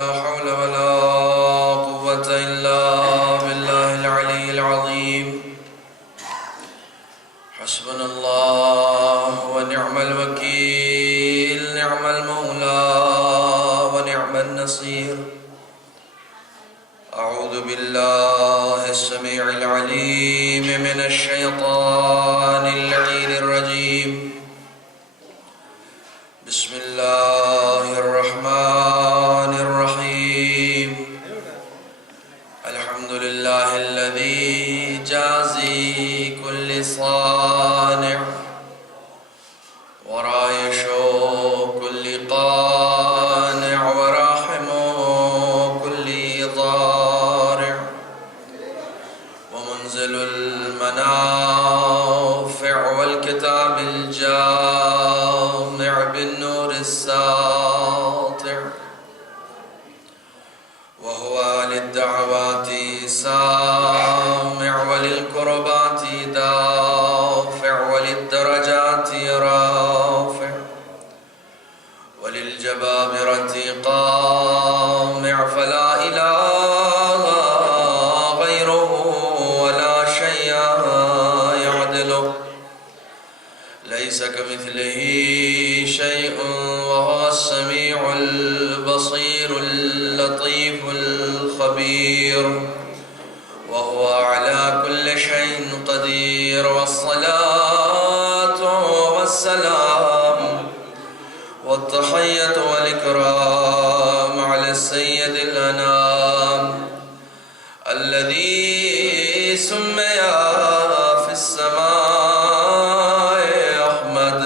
لا حول ولا قوة إلا بالله العلي العظيم. حسبنا الله ونعم الوكيل، نعم المولى ونعم النصير. أعوذ بالله السميع العليم من الشيطان اللعين الرجيم. بسم الله الرحمن الرحيم. الحمد لله الذي جازي كل صانع ورايش كل قانع وراحم كل ضارع ومنزل المنافع والكتاب الجامع بالنور الساطع، وهو للدعوات سامع وللكربات دافع وللدرجات رافع وللجبابرة قامع، فلا إله غيره ولا شيء يعدله، ليس كمثله شيء وهو السميع البصير اللطيف الخبير، وهو على كل شيء قدير. والصلاة والسلام والتحية والإكرام على السيد الأنام الذي سمي في السماء أحمد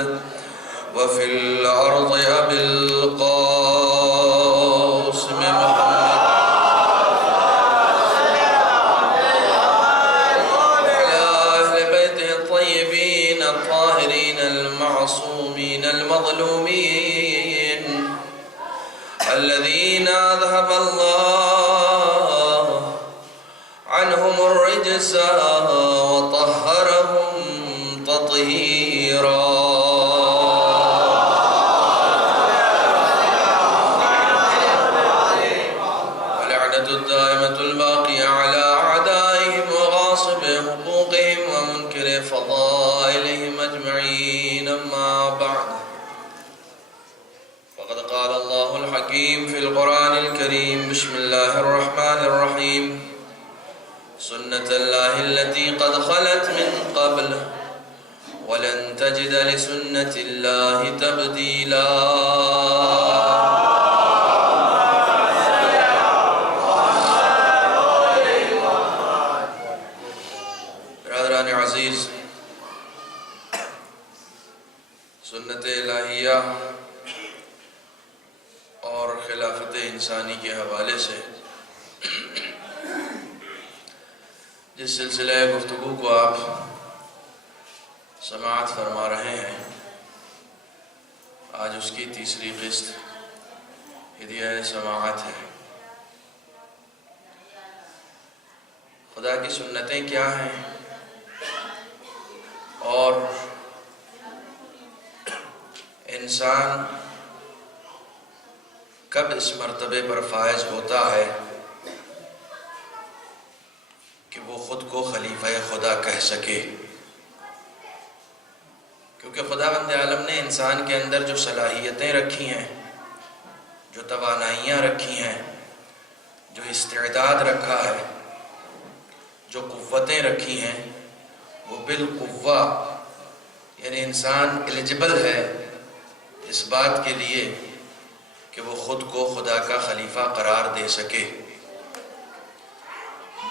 وفي الأرض أبي القاسم محمد، وعلى أهل بيته الطيبين الطاهرين المعصومين المظلومين الذين أذهب الله عنهم الرجس وطهرهم تطهيرا. ولعنة الدائمة الباقية على أعدائهم وغاصب حقوقهم ومنكر فضائلهم أجمعين. أما بعد، فقد قال الله الحكيم في القرآن الكريم: بسم الله الرحمن الرحيم. سنة الله التي قد خلت من قبل ولن تجد لسنة الله تبديلا. برادران عزیز، سنت الہیہ اور خلافت انسانی کے حوالے سے جس سلسلہ گفتگو کو آپ سماعت فرما رہے ہیں، آج اس کی تیسری قسط ہدیہ سماعت ہے۔ خدا کی سنتیں کیا ہیں اور انسان کب اس مرتبے پر فائز ہوتا ہے کہ وہ خود کو خلیفہ خدا کہہ سکے، کیونکہ خداوند عالم نے انسان کے اندر جو صلاحیتیں رکھی ہیں، جو توانائیاں رکھی ہیں، جو استعداد رکھا ہے، جو قوتیں رکھی ہیں، وہ بالقوہ، یعنی انسان ایلیجبل ہے اس بات کے لیے کہ وہ خود کو خدا کا خلیفہ قرار دے سکے۔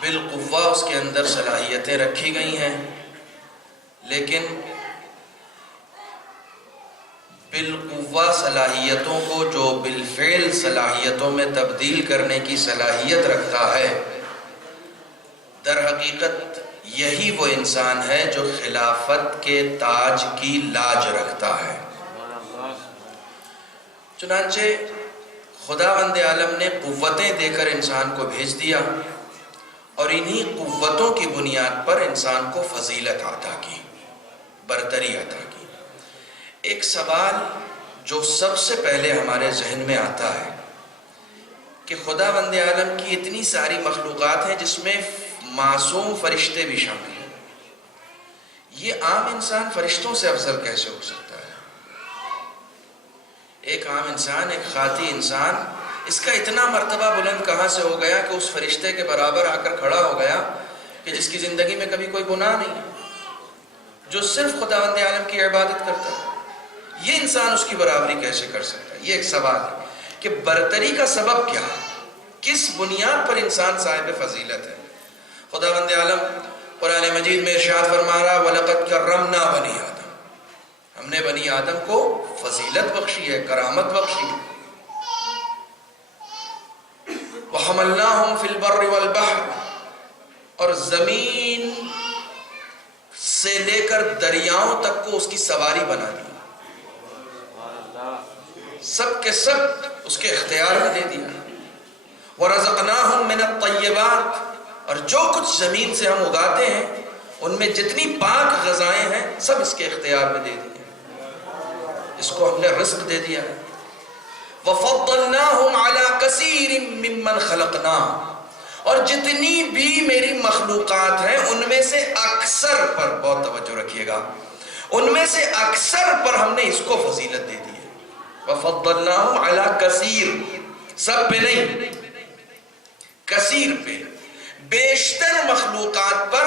بالقوہ اس کے اندر صلاحیتیں رکھی گئی ہیں، لیکن بالقوہ صلاحیتوں کو جو بالفعل صلاحیتوں میں تبدیل کرنے کی صلاحیت رکھتا ہے، در حقیقت یہی وہ انسان ہے جو خلافت کے تاج کی لاج رکھتا ہے۔ چنانچہ خداوند عالم نے قوتیں دے کر انسان کو بھیج دیا اور انہی قوتوں کی بنیاد پر انسان کو فضیلت عطا کی، برتری عطا کی۔ ایک سوال جو سب سے پہلے ہمارے ذہن میں آتا ہے کہ خداوند عالم کی اتنی ساری مخلوقات ہیں جس میں معصوم فرشتے بھی شامل ہیں، یہ عام انسان فرشتوں سے افضل کیسے ہو سکتا ہے؟ ایک عام انسان، ایک خاطی انسان، اس کا اتنا مرتبہ بلند کہاں سے ہو گیا کہ اس فرشتے کے برابر آ کر کھڑا ہو گیا کہ جس کی زندگی میں کبھی کوئی گناہ نہیں ہے، جو صرف خداوند عالم کی عبادت کرتا ہے، یہ انسان اس کی برابری کیسے کر سکتا ہے؟ یہ ایک سوال ہے کہ برتری کا سبب کیا ہے، کس بنیاد پر انسان صاحب فضیلت ہے؟ خداوند عالم قرآن مجید میں ارشاد فرما رہا وَلَقَدْ كَرَّمْنَا بَنِي آدم، ہم نے بنی آدم کو فضیلت بخشی ہے، کرامت بخشی ہے۔ وَحَمَلْنَاهُمْ فِي الْبَرِّ وَالْبَحْرِ، اور زمین سے لے کر دریاؤں تک کو اس کی سواری بنا دی، سب کے سب اس کے اختیار میں دے دیا۔ وَرَزَقْنَاهُمْ مِنَ الطَّيِّبَاتِ، اور جو کچھ زمین سے ہم اگاتے ہیں ان میں جتنی پاک غذائیں ہیں سب اس کے اختیار میں دے دی، اس کو ہم نے رزق دے دیا ہے۔ وَفَضَّلْنَاهُمْ عَلَى كَثِيرٍ مِّمَّنْ خَلَقْنَا، اور جتنی بھی میری مخلوقات ہیں ان میں سے اکثر پر، بہت توجہ رکھیے گا، ان میں سے اکثر پر ہم نے اس کو فضیلت دے دی ہے۔ وَفَضَّلْنَاهُمْ عَلَى كَثِيرٍ، سب پہ نہیں، کثیر پہ، بیشتر مخلوقات پر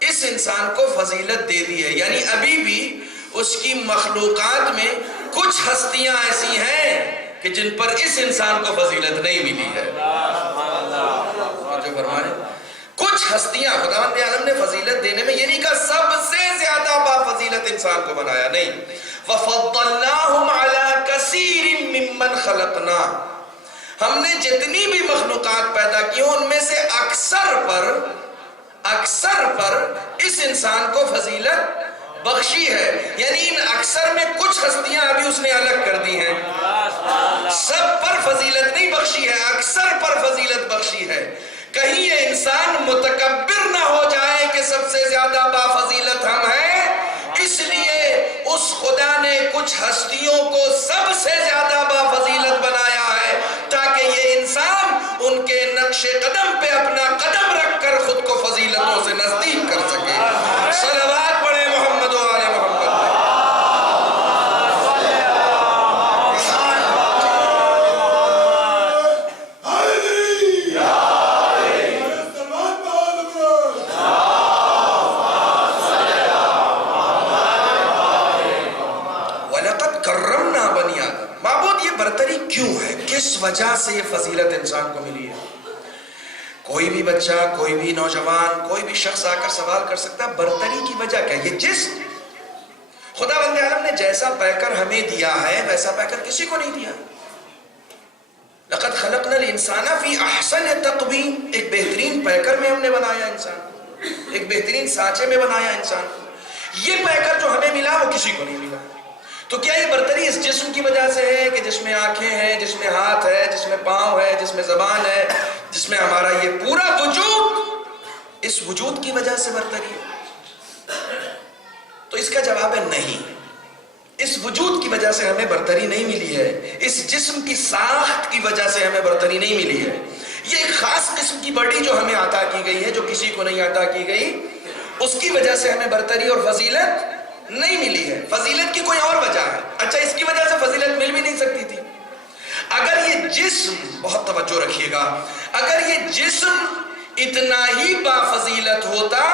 اس انسان کو فضیلت دے دی ہے۔ یعنی ابھی بھی اس کی مخلوقات میں کچھ ہستیاں ایسی ہیں کہ جن پر اس انسان کو فضیلت نہیں ملی ہے۔ جو فرمانے کچھ ہستیاں، خداوند عالم نے فضیلت دینے میں یہ نہیں کہا سب سے زیادہ بافضیلت انسان کو بنایا، نہیں، وَفَضَّلْنَاهُمْ عَلَى كَثِيرٍ مِّمَّنْ خَلَقْنَا، ہم نے جتنی بھی مخلوقات پیدا کی ان میں سے اکثر پر اس انسان کو فضیلت بخشی ہے۔ یعنی ان اکثر میں کچھ ہستیاں ابھی اس نے الگ کر دی ہیں، سب پر فضیلت نہیں بخشی ہے، اکثر پر فضیلت بخشی ہے۔ کہیں یہ انسان متکبر نہ ہو جائے کہ سب سے زیادہ بافضیلت ہم ہیں، اس لیے اس خدا نے کچھ ہستیوں کو سب سے زیادہ بافضیلت بنایا ہے تاکہ یہ انسان ان کے نقش قدم پہ اپنا قدم رکھ کر خود کو فضیلتوں سے نزدیک کر سکے۔ صلوات پڑھیں محمد و آل محمد۔ برتری کیوں ہے؟ کس وجہ سے یہ فضیلت انسان کو ملی ہے؟ کوئی بھی بچہ، کوئی بھی نوجوان، کوئی بھی شخص آ کر سوال کر سکتا ہے برتری کی وجہ کیا؟ یہ جسم خداوند عالم نے جیسا پیکر ہمیں دیا ہے ویسا پیکر کسی کو نہیں دیا۔ لقد خلقنا الانسان فی احسن تقویم، ایک بہترین پیکر میں ہم نے بنایا انسان کو، ایک بہترین سانچے میں بنایا انسان کو۔ یہ پیکر جو ہمیں ملا وہ کسی کو نہیں ملا۔ تو کیا یہ برتری اس جسم کی وجہ سے ہے کہ جس میں آنکھیں ہیں، جس میں ہاتھ ہے، جس میں پاؤں ہے، جس میں زبان ہے، جس میں ہمارا یہ پورا وجود، اس وجود کی وجہ سے برتری ہے؟ تو اس کا جواب ہے نہیں، اس وجود کی وجہ سے ہمیں برتری نہیں ملی ہے، اس جسم کی ساخت کی وجہ سے ہمیں برتری نہیں ملی ہے۔ یہ ایک خاص قسم کی باڈی جو ہمیں عطا کی گئی ہے، جو کسی کو نہیں عطا کی گئی، اس کی وجہ سے ہمیں برتری اور فضیلت نہیں ملی ہے۔ فضیلت کی کوئی اور وجہ ہے، اچھا اس کی وجہ سے فضیلت مل بھی نہیں سکتی تھی۔ اگر یہ جسم، بہت توجہ رکھیے گا، اگر یہ جسم اتنا ہی بافضیلت ہوتا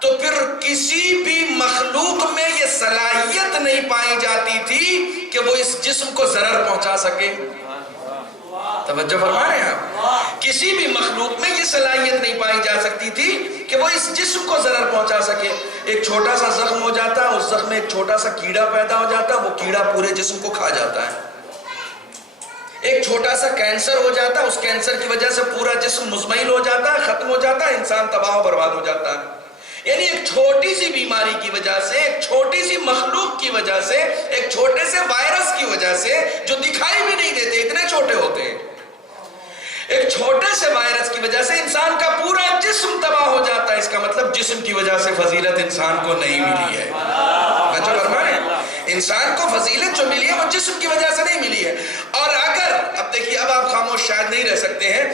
تو پھر کسی بھی مخلوق میں یہ صلاحیت نہیں پائی جاتی تھی کہ وہ اس جسم کو ضرر پہنچا سکے۔ توجہ فرما رہے ہیں آپ؟ کسی بھی مخلوق میں یہ صلاحیت نہیں پائی جا سکتی تھی کہ وہ اس جسم کو ضرر پہنچا سکے۔ ایک چھوٹا سا زخم ہو جاتا، اس زخم میں ایک چھوٹا سا کیڑا پیدا ہو جاتا، وہ کیڑا پورے جسم کو کھا جاتا ہے۔ ایک چھوٹا سا کینسر ہو جاتا، اس کینسر کی وجہ سے پورا جسم مزمحل ہو جاتا ہے، ختم ہو جاتا ہے، انسان تباہ و برباد ہو جاتا ہے۔ یعنی ایک چھوٹی سی بیماری کی وجہ سے، ایک چھوٹی سی مخلوق کی وجہ سے، ایک چھوٹے سے وائرس کی وجہ سے، جو دکھائی بھی نہیں دیتے، اتنے چھوٹے ہوتے ہیں، ایک چھوٹے سے وائرس کی وجہ سے انسان کا پورا جسم تباہ ہو جاتا ہے۔ اس کا مطلب جسم کی وجہ سے فضیلت انسان کو نہیں ملی ہے۔ بچہ فرما رہے ہیں، انسان کو فضیلت جو ملی ہے وہ جسم کی وجہ سے نہیں ملی ہے۔ اور اگر اب دیکھیے، اب آپ خاموش شاید نہیں رہ سکتے ہیں.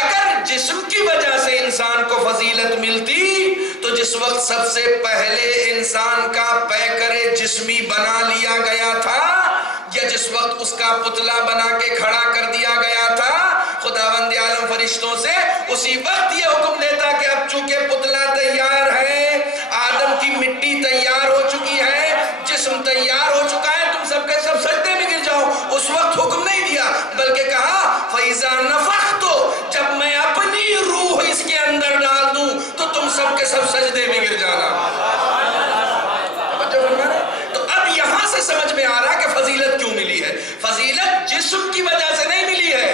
اگر جسم کی وجہ سے انسان کو فضیلت ملتی تو جس وقت سب سے پہلے انسان کا پیکر جسمی بنا لیا گیا تھا یا جس وقت اس کا پتلا بنا کے کھڑا کر دیا گیا تھا، خداوند عالم فرشتوں سے اسی وقت یہ حکم دیتا کہ اب چونکہ پتلا تیار ہے، آدم کی مٹی تیار ہو چکی ہے، جسم تیار ہو چکا ہے، تم سب کے سب سجدے میں گر جاؤ. اس وقت حکم نہیں دیا بلکہ کہا فَإِذَا نَفَخْتُ، جب میں اپنی روح اس کے اندر ڈال دوں تو تم سب کے سب سجدے میں گر جانا. تو اب یہاں سے سمجھ میں آ رہا کہ فضیلت کیوں ملی ہے. فضیلت جسم کی وجہ سے نہیں ملی ہے،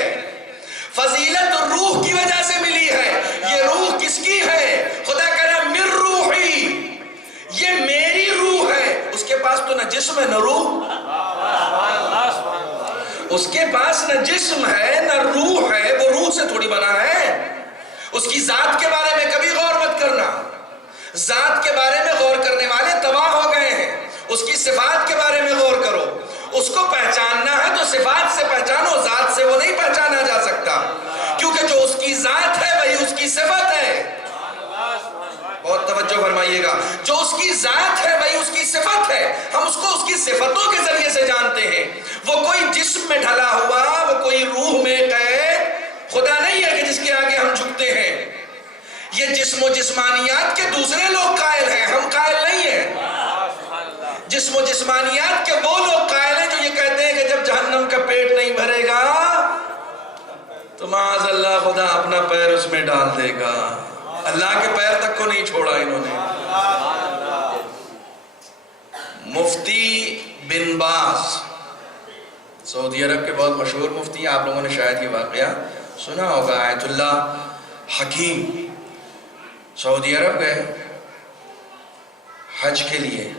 فضیلت روح کی وجہ سے ملی ہے. یہ روح کس کی ہے؟ خدا کہہ رہا من روحی، یہ میری روح ہے. اس کے پاس تو نہ جسم ہے نہ روح، اس کے پاس نہ جسم ہے نہ روح ہے، وہ روح سے تھوڑی بنا ہے. اس کی ذات کے بارے میں کبھی غور مت کرنا، ذات کے بارے میں غور کرنے والے تباہ ہو گئے ہیں. اس کی صفات کے بارے میں غور کرو. اس کو پہچاننا ہے تو صفات سے پہچانو، ذات سے وہ نہیں پہچانا جا سکتا، کیونکہ جو اس کی ذات ہے وہی اس کی صفت ہے. بہت توجہ فرمائیے گا، جو اس کی ذات ہے وہی اس کی صفت ہے. ہم اس کو اس کی صفتوں کے ذریعے سے جانتے ہیں. وہ کوئی جسم میں ڈھلا ہوا، وہ کوئی روح میں قید خدا نہیں ہے کہ جس کے آگے ہم جھکتے ہیں. یہ جسم و جسمانیات کے دوسرے لوگ قائل ہیں، ہم قائل نہیں ہیں. جسم و جسمانیات کے وہ لوگ قائل ہیں جو یہ کہتے ہیں کہ جب جہنم کا پیٹ نہیں بھرے گا تو معاذ اللہ خدا اپنا پیر اس میں ڈال دے گا. اللہ کے پیر تک کو نہیں چھوڑا انہوں نے. مفتی بن باز سعودی عرب کے بہت مشہور مفتی، آپ لوگوں نے شاید یہ واقعہ سنا ہوگا. آیت اللہ حکیم سعودی عرب گئے حج کے لیے،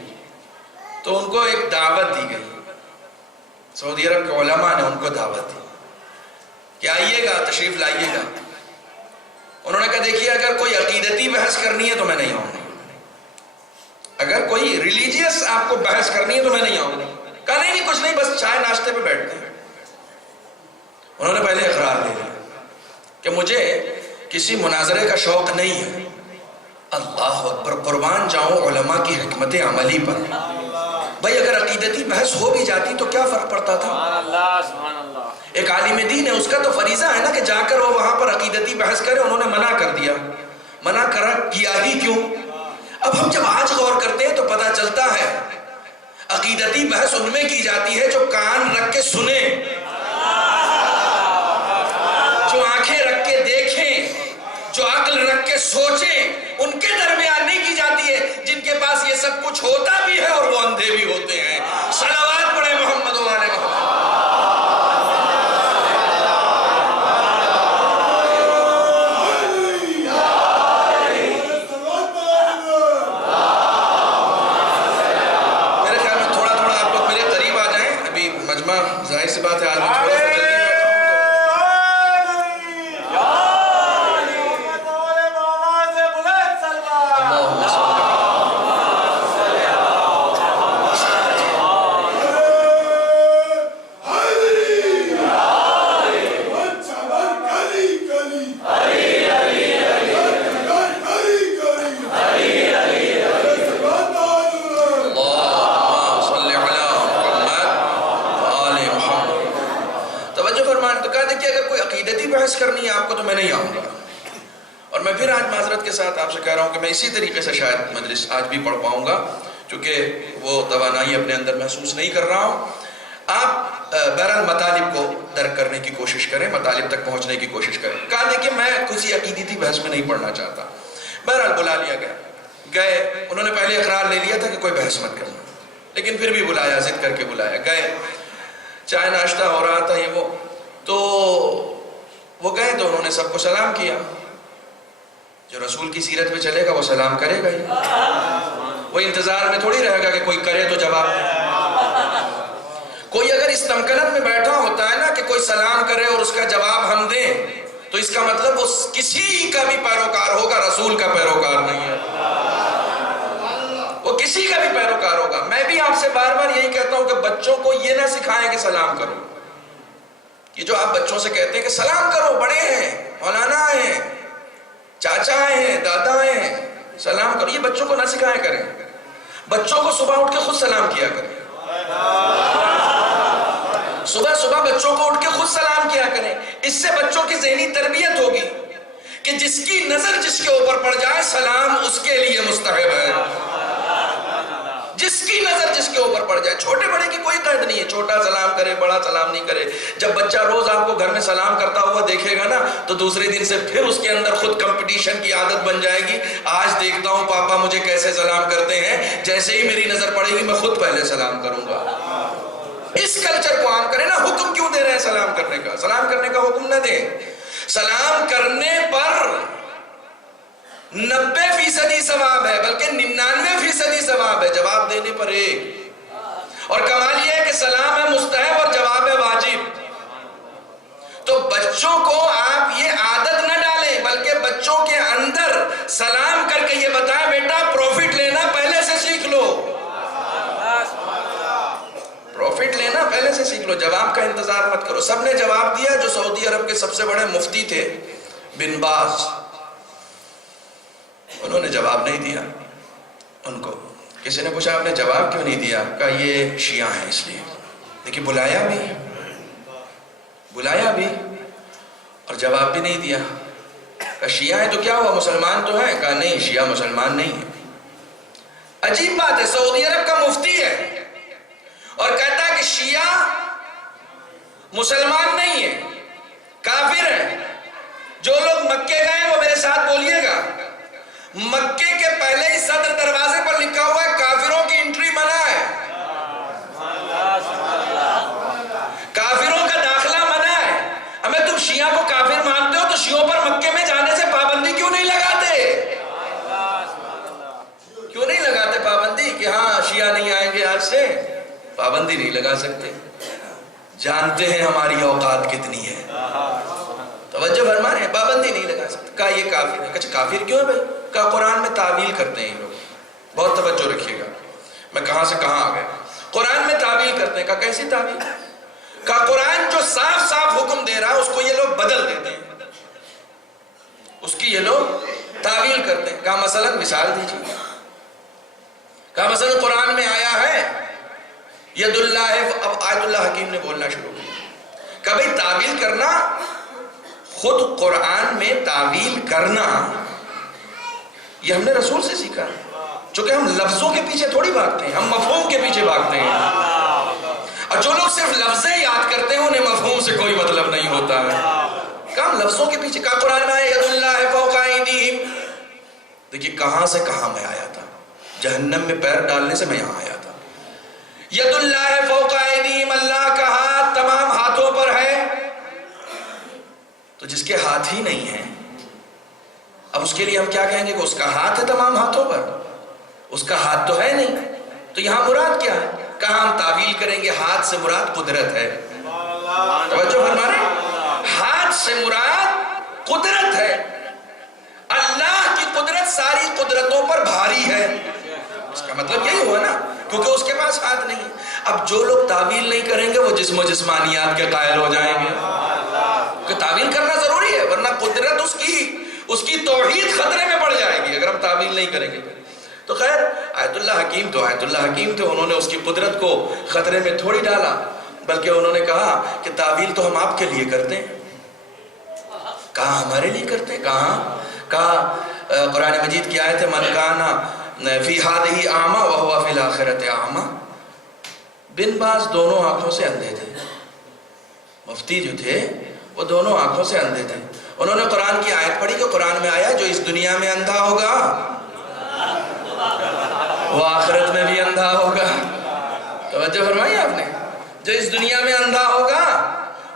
تو ان کو ایک دعوت دی گئی. سعودی عرب کے علماء نے ان کو دعوت دی کہ آئیے گا، تشریف لائیے گا. انہوں نے کہا دیکھیے اگر کوئی عقیدتی بحث کرنی ہے تو میں نہیں آؤں گا، اگر کوئی ریلیجیس آپ کو بحث کرنی ہے تو میں نہیں آؤں گا. کہا نہیں کچھ نہیں، بس چائے ناشتے پہ بیٹھتے ہیں. انہوں نے پہلے اقرار لے لیا کہ مجھے کسی مناظرے کا شوق نہیں ہے. اللہ اکبر، قربان جاؤں علماء کی حکمت عملی پر. بھائی اگر عقیدتی بحث ہو بھی جاتی تو کیا فرق پڑتا تھا؟ ایک عالم دین ہے، اس کا تو فریضہ ہے نا کہ جا کر وہ وہاں پر عقیدتی بحث کرے. انہوں نے منع کر دیا. منع کیا ہی کیوں؟ اب ہم جب آج غور کرتے ہیں تو پتہ چلتا ہے عقیدتی بحث ان میں کی جاتی ہے جو کان رکھ کے سنیں، جو آنکھیں رکھ کے دیکھیں، جو عقل رکھ کے سوچیں. ان کے درمیان نہیں کی جاتی ہے جن کے پاس یہ سب کچھ ہوتا بھی ہے اور وہ اندھے بھی ہوتے ہیں. صلوات پڑھیں محمد و آل محمد. میرے خیال میں تھوڑا تھوڑا آپ لوگ میرے قریب آ جائیں. ابھی مجمع ظاہر سی بات ہے آج میں تھوڑا سا جلدی کرنی ہے آپ کو تو میں نہیں آؤں گا. اور میں پھر آج معذرت کے ساتھ آپ سے کہہ رہا ہوں کہ میں اسی طریقے سے شاید مجلس آج بھی پڑھ پاؤں گا چونکہ وہ توانائی اپنے اندر محسوس نہیں کر رہا ہوں. آپ بہرحال مطالب کو درک کرنے کی کوشش کریں، مطالب تک پہنچنے کی کوشش کریں. کہا دیکھیں میں کسی عقیدتی بحث میں نہیں پڑھنا چاہتا. بہرحال بلا لیا گیا، گئے. انہوں نے پہلے اقرار لے لیا تھا کہ کوئی بحث مت کرنا، لیکن پھر بھی بلایا، ضد کر کے بلایا. گئے، چائے ناشتہ ہو رہا تھا یہ تو وہ گئے تو انہوں نے سب کو سلام کیا. جو رسول کی سیرت میں چلے گا وہ سلام کرے گا ہی، وہ انتظار میں تھوڑی رہے گا کہ کوئی کرے تو جواب دے. کوئی اگر اس تمکنت میں بیٹھا ہوتا ہے نا کہ کوئی سلام کرے اور اس کا جواب ہم دیں تو اس کا مطلب وہ کسی کا بھی پیروکار ہوگا، رسول کا پیروکار نہیں ہے. وہ کسی کا بھی پیروکار ہوگا. میں بھی آپ سے بار بار یہی کہتا ہوں کہ بچوں کو یہ نہ سکھائیں کہ سلام کرو. یہ جو آپ بچوں سے کہتے ہیں کہ سلام کرو، بڑے ہیں، مولانا ہیں، چاچا ہیں، دادا ہیں، سلام کرو، یہ بچوں کو نہ سکھایا کریں. بچوں کو صبح اٹھ کے خود سلام کیا کریں. صبح صبح بچوں کو اٹھ کے خود سلام کیا کریں. اس سے بچوں کی ذہنی تربیت ہوگی کہ جس کی نظر جس کے اوپر پڑ جائے سلام اس کے لیے مستحب ہے. جس کی نظر جس کے اوپر پڑ جائے. چھوٹے بڑے کی کوئی قید نہیں ہے، چھوٹا سلام کرے، بڑا سلام نہیں کرے. جب بچہ روز آپ کو گھر میں سلام کرتا ہوا دیکھے گا نا تو دوسرے دن سے پھر اس کے اندر خود کمپٹیشن کی عادت بن جائے گی. آج دیکھتا ہوں پاپا مجھے کیسے سلام کرتے ہیں، جیسے ہی میری نظر پڑے گی میں خود پہلے سلام کروں گا. اس کلچر کو عام کریں نا. حکم کیوں دے رہے ہیں سلام کرنے کا؟ سلام کرنے کا حکم نہ دیں. سلام کرنے پر 90% ثواب ہے، بلکہ 99% ثواب ہے. جواب دینے پر 1. اور کمال یہ ہے کہ سلام ہے مستحب اور جواب ہے واجب. تو بچوں کو آپ یہ عادت نہ ڈالیں، بلکہ بچوں کے اندر سلام کر کے یہ بتائیں بیٹا پروفٹ لینا پہلے سے سیکھ لو. پروفٹ لینا پہلے سے سیکھ لو. جواب کا انتظار مت کرو. سب نے جواب دیا. جو سعودی عرب کے سب سے بڑے مفتی تھے بن باز، انہوں نے جواب نہیں دیا. ان کو کسی نے پوچھا آپ نے جواب کیوں نہیں دیا؟ کہا یہ شیعہ ہیں اس لیے. لیکن بلایا بھی اور جواب بھی نہیں دیا. کہا شیعہ ہیں تو کیا ہوا، مسلمان تو ہیں؟ کہا نہیں، شیعہ مسلمان نہیں ہے. عجیب بات ہے، سعودی عرب کا مفتی ہے اور کہتا ہے کہ شیعہ مسلمان نہیں ہے، کافر ہیں. جو لوگ مکے گئے وہ میرے ساتھ بولیے گا، مکے کے پہلے ہی صدر دروازے پر لکھا ہوا ہے کافروں کی انٹری منع ہے، کافروں کا داخلہ منع ہے. ہمیں تم شیعہ کو کافر مانتے ہو تو شیعوں پر مکے میں جانے سے پابندی کیوں نہیں لگاتے؟ کیوں نہیں لگاتے پابندی کہ ہاں شیعہ نہیں آئیں گے آج سے؟ پابندی نہیں لگا سکتے. جانتے ہیں ہماری اوقات کتنی ہے. توجہ فرما رہے ہیں، پابندی نہیں لگا سکتے. کہا یہ کافر ہے. کہا کافر کیوں ہے بھائی؟ کہا قرآن میں تعویل کرتے ہیں یہ لوگ. بہت توجہ رکھیے گا، میں کہاں سے کہاں آ گیا. قرآن میں تعویل کرتے ہیں. کہا کیسی تعویل؟ کہا قرآن جو صاف صاف حکم دے رہا ہے اس کو یہ لوگ بدل دیتے ہیں، اس کی یہ لوگ تعویل کرتے ہیں. کہا مثلا مثال دیجیے. کہا مثلا قرآن میں آیا ہے ید اللہ، اب آیت اللہ حکیم نے بولنا شروع کیا. کہ بھئی تعویل کرنا، خود قرآن میں تعویل کرنا یہ ہم نے رسول سے سیکھا. چونکہ ہم لفظوں کے پیچھے تھوڑی بھاگتے ہیں، ہم مفہوم کے پیچھے بھاگتے ہیں. اور جو لوگ صرف لفظیں یاد کرتے ہیں انہیں مفہوم سے کوئی مطلب نہیں ہوتا ہے. کہ ہم لفظوں کے پیچھے. کہا قرآن میں آیا ید اللہ فوق ایدیہم. دیکھیے کہاں سے کہاں میں آیا تھا. جہنم میں پیر ڈالنے سے میں یہاں آیا تھا. ید اللہ فوق ایدیہم، اللہ کا ہاتھ تمام ہاتھوں پر ہے. تو جس کے ہاتھ ہی نہیں ہیں اب اس کے لیے ہم کیا کہیں گے کہ اس کا ہاتھ ہے تمام ہاتھوں پر؟ اس کا ہاتھ تو ہے نہیں. تو یہاں مراد کیا ہے؟ کہاں ہم تعویل کریں گے ہاتھ سے مراد قدرت ہے. توجہ فرما رہے ہیں، ہاتھ سے مراد قدرت ہے. اللہ کی قدرت ساری قدرتوں پر بھاری ہے. اس کا مطلب یہی ہوا نا، کیونکہ اس کے پاس ہاتھ نہیں. اب جو لوگ تعویل نہیں کریں گے وہ جسم و جسمانیات کے قائل ہو جائیں گے. کہ تعویل کرنا ضروری ہے ورنہ قدرت اس کی توحید خطرے میں پڑ جائے گی اگر ہم تعویل نہیں کریں گے. تو خیر آیت اللہ حکیم تو آیت اللہ حکیم تھے، انہوں نے اس کی قدرت کو خطرے میں تھوڑی ڈالا، بلکہ انہوں نے کہا کہ تعویل تو ہم آپ کے لیے کرتے ہیں. کہا ہمارے لیے کرتے ہیں؟ کہا قرآن مجید کی آیت ہے من کان فی ہذہ اعمی وہو فی الاخرۃ اعمی. بن باز دونوں آنکھوں سے اندھے تھے. مفتی جو تھے وہ دونوں آنکھوں سے اندھے تھے. انہوں نے قرآن کی آیت پڑھی کہ قرآن میں آیا جو اس دنیا میں اندھا ہوگا وہ آخرت میں بھی اندھا ہوگا. توجہ فرمائی آپ نے، جو اس دنیا میں اندھا ہوگا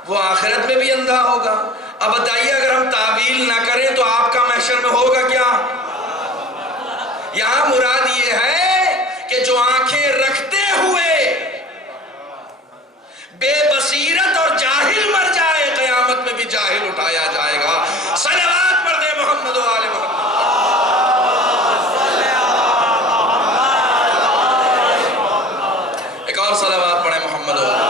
وہ آخرت میں بھی اندھا ہوگا. اب بتائیے اگر ہم تعویل نہ کریں تو آپ کا محشر میں ہوگا کیا؟ یہاں مراد یہ ہے کہ جو آنکھیں رکھتے ہوئے بے بصیرت اور جاہل مر جائے قیامت میں بھی جاہل اٹھایا جائے گا. صلوات پڑھ دے محمد و آل محمد. ایک اور صلوات پڑھے محمد و آل.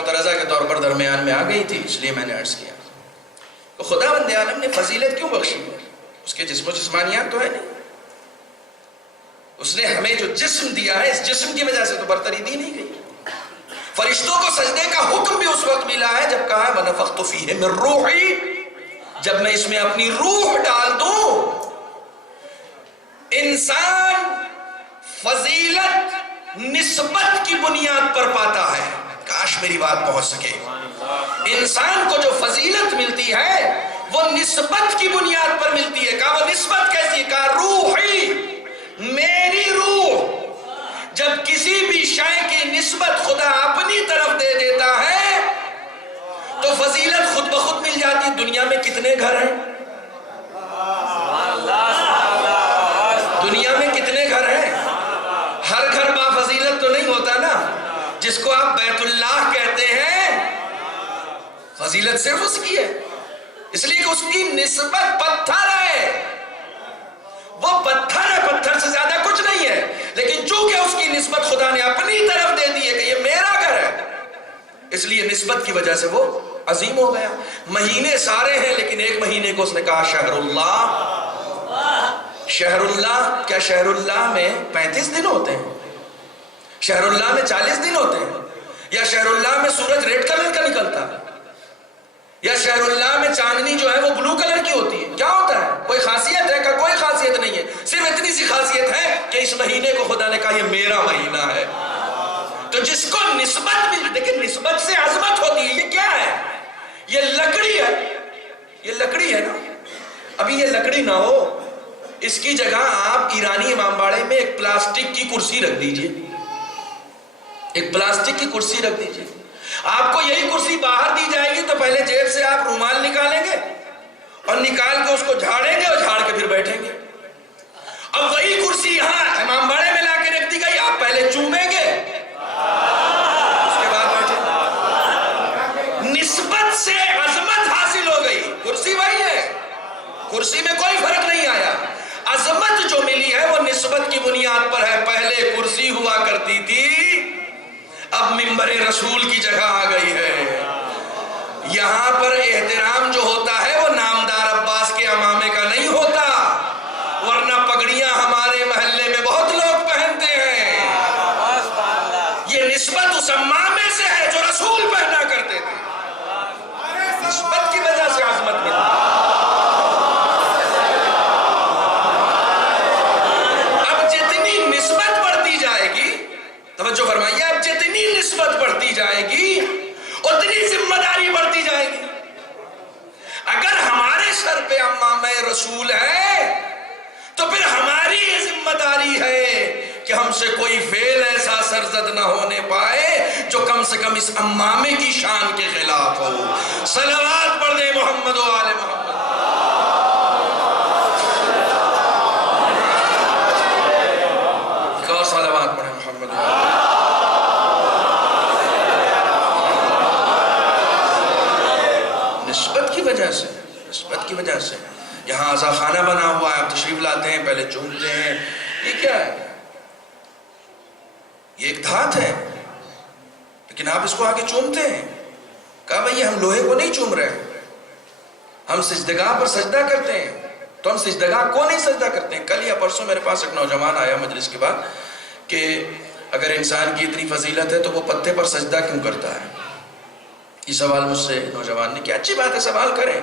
معترضہ کے طور پر درمیان میں آ گئی تھی، اس لیے میں نے عرض کیا تو خداوند عالم نے فضیلت کیوں بخشی ہے؟ اس کے جسم و جسمانیات تو ہے نہیں، اس نے ہمیں جو جسم دیا ہے اس جسم کی وجہ سے تو برتری دی نہیں گئی۔ فرشتوں کو سجدے کا حکم بھی اس وقت ملا ہے جب کہا وَنَفَخْتُ فِيهِ مِن رُوحِي، جب میں اس میں اپنی روح ڈال دوں۔ انسان فضیلت نسبت کی بنیاد پر پاتا ہے، کاش میری بات پہنچ سکے۔ انسان کو جو فضیلت ملتی ہے وہ نسبت کی بنیاد پر ملتی ہے۔ کہا وہ نسبت کیسی؟ کہا روحی، میری روح۔ جب کسی بھی شے کی نسبت خدا اپنی طرف دے دیتا ہے تو فضیلت خود بخود مل جاتی۔ دنیا میں کتنے گھر ہیں؟ دنیا میں کتنے گھر ہیں؟ ہر گھر با فضیلت تو نہیں ہوتا نا۔ جس کو آپ بیت اللہ کہتے ہیں فضیلت صرف اس کی ہے، اس لیے کہ اس کی نسبت پتھر ہے، وہ پتھر ہے، پتھر سے زیادہ کچھ نہیں ہے، لیکن چونکہ اس کی نسبت خدا نے اپنی طرف دے دی ہے کہ یہ میرا گھر ہے، اس لیے نسبت کی وجہ سے وہ عظیم ہو گیا۔ مہینے سارے ہیں لیکن ایک مہینے کو اس نے کہا شہر اللہ۔ شہر اللہ، کیا شہر اللہ میں 35 دن ہوتے ہیں؟ شہر اللہ میں 40 دن ہوتے ہیں؟ یا شہر اللہ میں سورج ریڈ کلر کا نکلتا ہے؟ یا شہر اللہ میں چاندنی جو ہے وہ بلو کلر کی ہوتی ہے؟ کیا ہوتا ہے؟ کوئی خاصیت ہے؟ کا کوئی خاصیت نہیں ہے، صرف اتنی سی خاصیت ہے کہ اس مہینے کو خدا نے کہا یہ میرا مہینہ ہے۔ تو جس کو نسبت مل، لیکن نسبت سے عظمت ہوتی ہے۔ یہ کیا ہے؟ یہ لکڑی ہے، یہ لکڑی ہے نا۔ ابھی یہ لکڑی نہ ہو، اس کی جگہ آپ ایرانی امام باڑے میں ایک پلاسٹک کی کرسی رکھ دیجئے، ایک پلاسٹک کی کرسی رکھ دیجئے۔ آپ کو یہی کرسی باہر دی جائے گی تو پہلے جیب سے آپ رومال نکالیں گے اور نکال کے اس کو جھاڑیں گے اور جھاڑ کے پھر بیٹھیں گے۔ اب وہی کرسی یہاں امام باڑے میں لا کے رکھ دی گئی، آپ پہلے چومیں گے اس کے بعد بیٹھیں گے۔ نسبت سے عظمت حاصل ہو گئی، کرسی وہی ہے، کرسی میں کوئی فرق نہیں آیا۔ عظمت جو ملی ہے وہ نسبت کی بنیاد پر ہے۔ پہلے کرسی ہوا کرتی تھی، اب منبر رسول کی جگہ آ گئی ہے۔ یہاں پر احترام جو ہوتا ہے وہ نامدار عباس کے امامے کا نہیں ہوتا، ورنہ پگڑیاں ہمارے محلے میں بہت لوگ پہنتے ہیں۔ یہ نسبت اس امامے سے ہے جو رسول پہنا کرتے تھے، نسبت کی وجہ سے عظمت ملتی۔ توجہ فرمائیے، اب جتنی نسبت بڑھتی جائے گی اتنی ذمہ داری بڑھتی جائے گی۔ اگر ہمارے سر پہ امامہ رسول ہے تو پھر ہماری یہ ذمہ داری ہے کہ ہم سے کوئی فعل ایسا سرزد نہ ہونے پائے جو کم سے کم اس امامے کی شان کے خلاف ہو۔ صلوات پڑھ دیں محمد و آل محمد۔ ایک اور صلوات پڑھیں محمد و آل۔ نسبت کی وجہ سے یہاں عزا خانہ بنا ہوا ہے، آپ تشریف لاتے ہیں، پہلے چومتے ہیں۔ یہ کیا ہے؟ یہ ایک دھات ہے، لیکن آپ اس کو آگے چومتے ہیں۔ کہا بھئی ہم لوہے کو نہیں چوم رہے، ہم سجدگاہ پر سجدہ کرتے ہیں۔ تو ہم سجدگاہ کو نہیں سجدہ کرتے ہیں۔ کل یا پرسوں میرے پاس ایک نوجوان آیا مجلس کے بعد کہ اگر انسان کی اتنی فضیلت ہے تو وہ پتے پر سجدہ کیوں کرتا ہے؟ یہ سوال مجھ سے نوجوان نے کیا، اچھی بات ہے سوال کریں